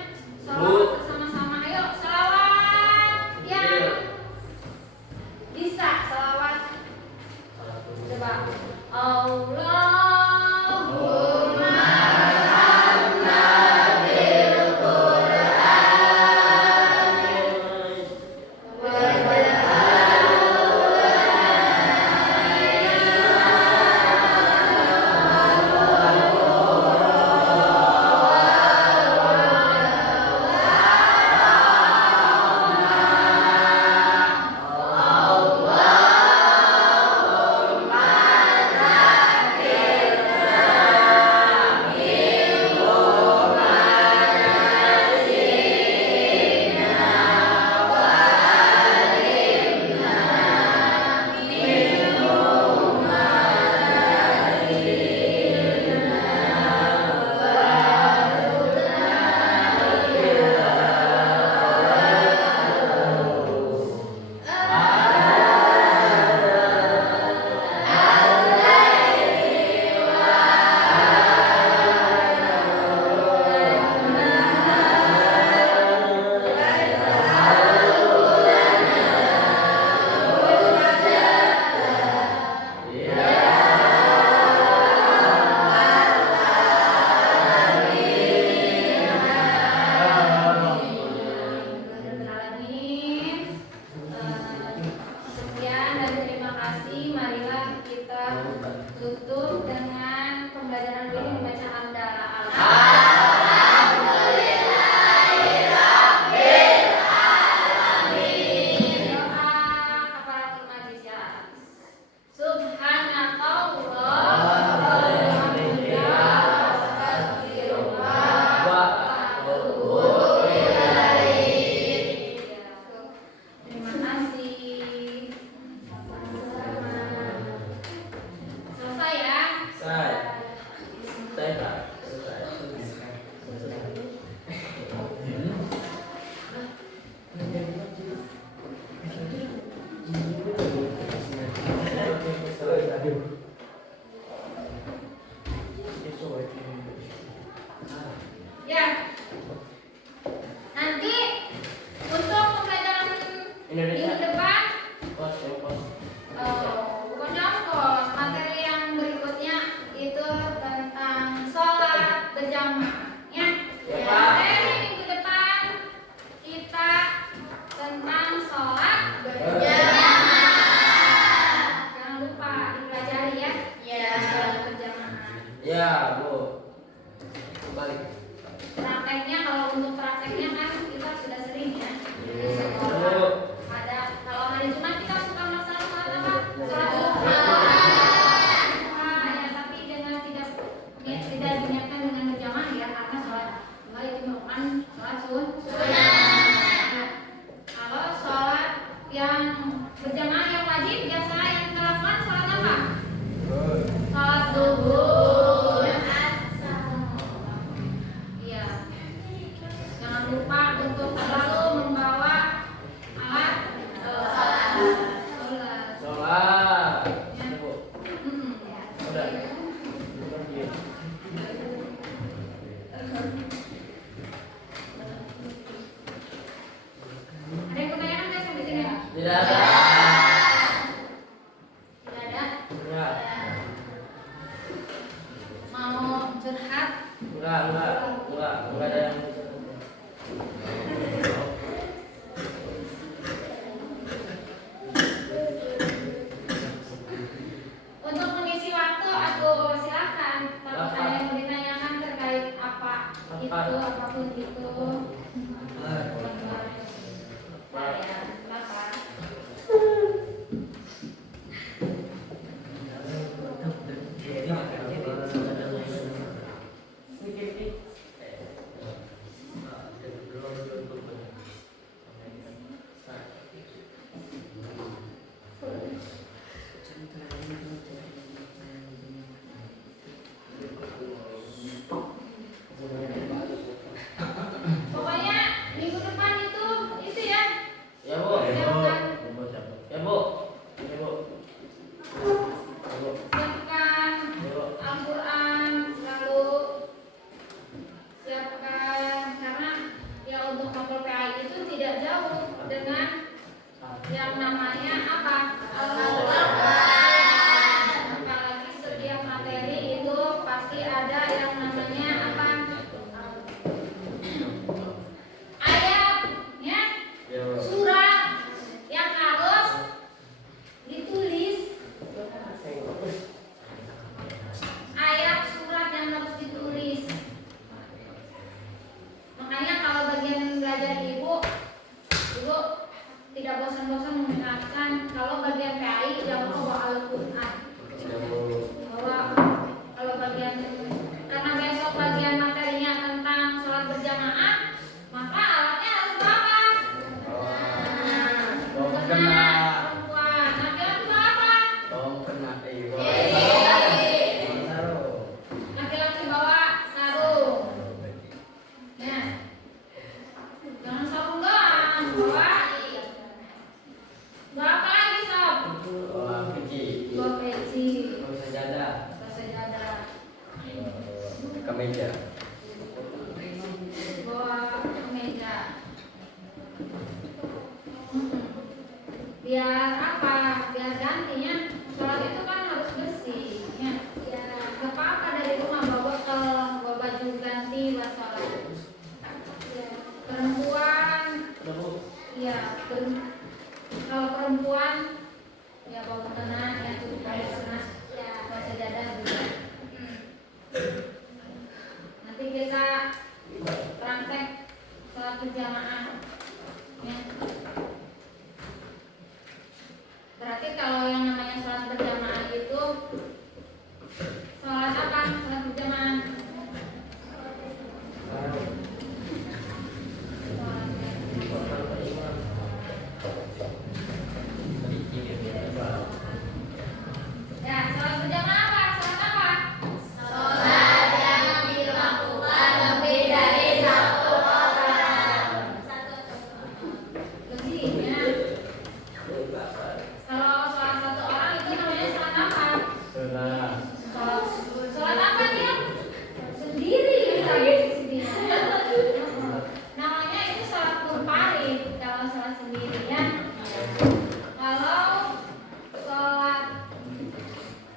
Sholawat bersama-sama, ayo sholawat yang bisa sholawat. Coba Allahumma sekian dan terima kasih. Marilah kita tutup dengan pembelajaran ini membaca hamdalah. Doa kafaratul majlis ya. Subhanallah walhamdulillah astagfirullah wa atubu ilaih. Terima kasih. Selesai ya? Selesai tak? Ya. Nanti untuk pembelajaran minggu depan, pokoknya kos materi yang berikutnya itu tentang sholat berjamaah, ya. Materi minggu depan kita tentang sholat berjamaah. Jangan lupa dipelajari ya. Sholat berjamaah. Ya, Bu. Balik. Prakteknya, kalau untuk prakteknya kan kita sudah sering ya. Di sekolah. Ada kalau hari Jumat kita suka melaksanakan sholat apa? Sholat duha. Ya, tapi dengan tidak diniatkan dengan berjamaah ya, karena sholat duha itu merupakan sholat sunnah. Nah, kalau sholat yang berjamaah yang wajib biasa yang kita lakukan sholat apa? Sholat duhur. Ada yang pertanyaan nggak sampai sini? Tidak ada. Tidak ada. Enggak. Mau curhat? Enggak ada yang Untuk mengisi waktu, aku silakan. Kalau ada yang mau ditanyakan terkait apa itu, apapun itu. Saya, silakan. Pokoknya minggu depan itu ya. Ya bu. Siapkan, Ya bu. Ya bu. siapkan Al-Quran, lalu siapkan karena ya untuk mapel PAI itu tidak jauh dengan yang namanya apa? Apalagi setiap materi itu pasti ada yang namanya apa? Ayat, ya, Ya bu. surat yang harus ditulis. Ayat surat yang harus ditulis. Makanya kalau bagian belajar ibu tidak bosan-bosan mengingatkan kalau bagian PAI jangan lupa bawa Al-Quran. Ya bu. Bahwa kalau bagian karena besok bagian materinya tentang sholat berjamaah, maka alatnya harus berapa? Kena perempuan, laki-laki berapa? Laki-laki bawa sarung. Ya. Jangan sarung doang, bawa. Berapa lagi sob? Dua peci. Sajadah. Kemeja. Bawa kemeja. Biar apa? Biar gantinya sholat itu kan harus bersih. Ya. Gak apa-apa dari rumah bawa bekal, bawa baju ganti buat sholat. Perempuan, iya. Kalau perempuan, ya bawa mukena, ya tutup mukena, bawa sajadah juga. Nanti kita praktek sholat berjamaah. Ya. Berarti kalau yang namanya sholat berjamaah itu sholat apa? Sholat berjamaah. Ya, sholat berjamaah apa? Sholat apa? Sholat yang dilakukan lebih dari satu orang. Lebih ya. Kalau sholat satu orang itu namanya sholat apa? Sholat apa dia? Sendiri kita di sini. Namanya itu sholat munfarid kalau sholat sendirian. Kalau sholat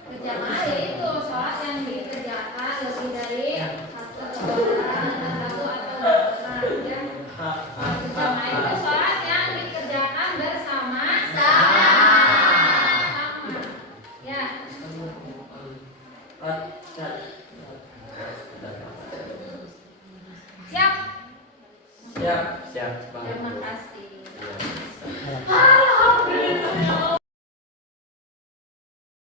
berjamaah itu sholat yang dikerjakan lebih dari satu orang, satu atau dua orang. Ya. Sholat berjamaah itu sholat yang dikerjakan bersama-sama. Ya. Cut.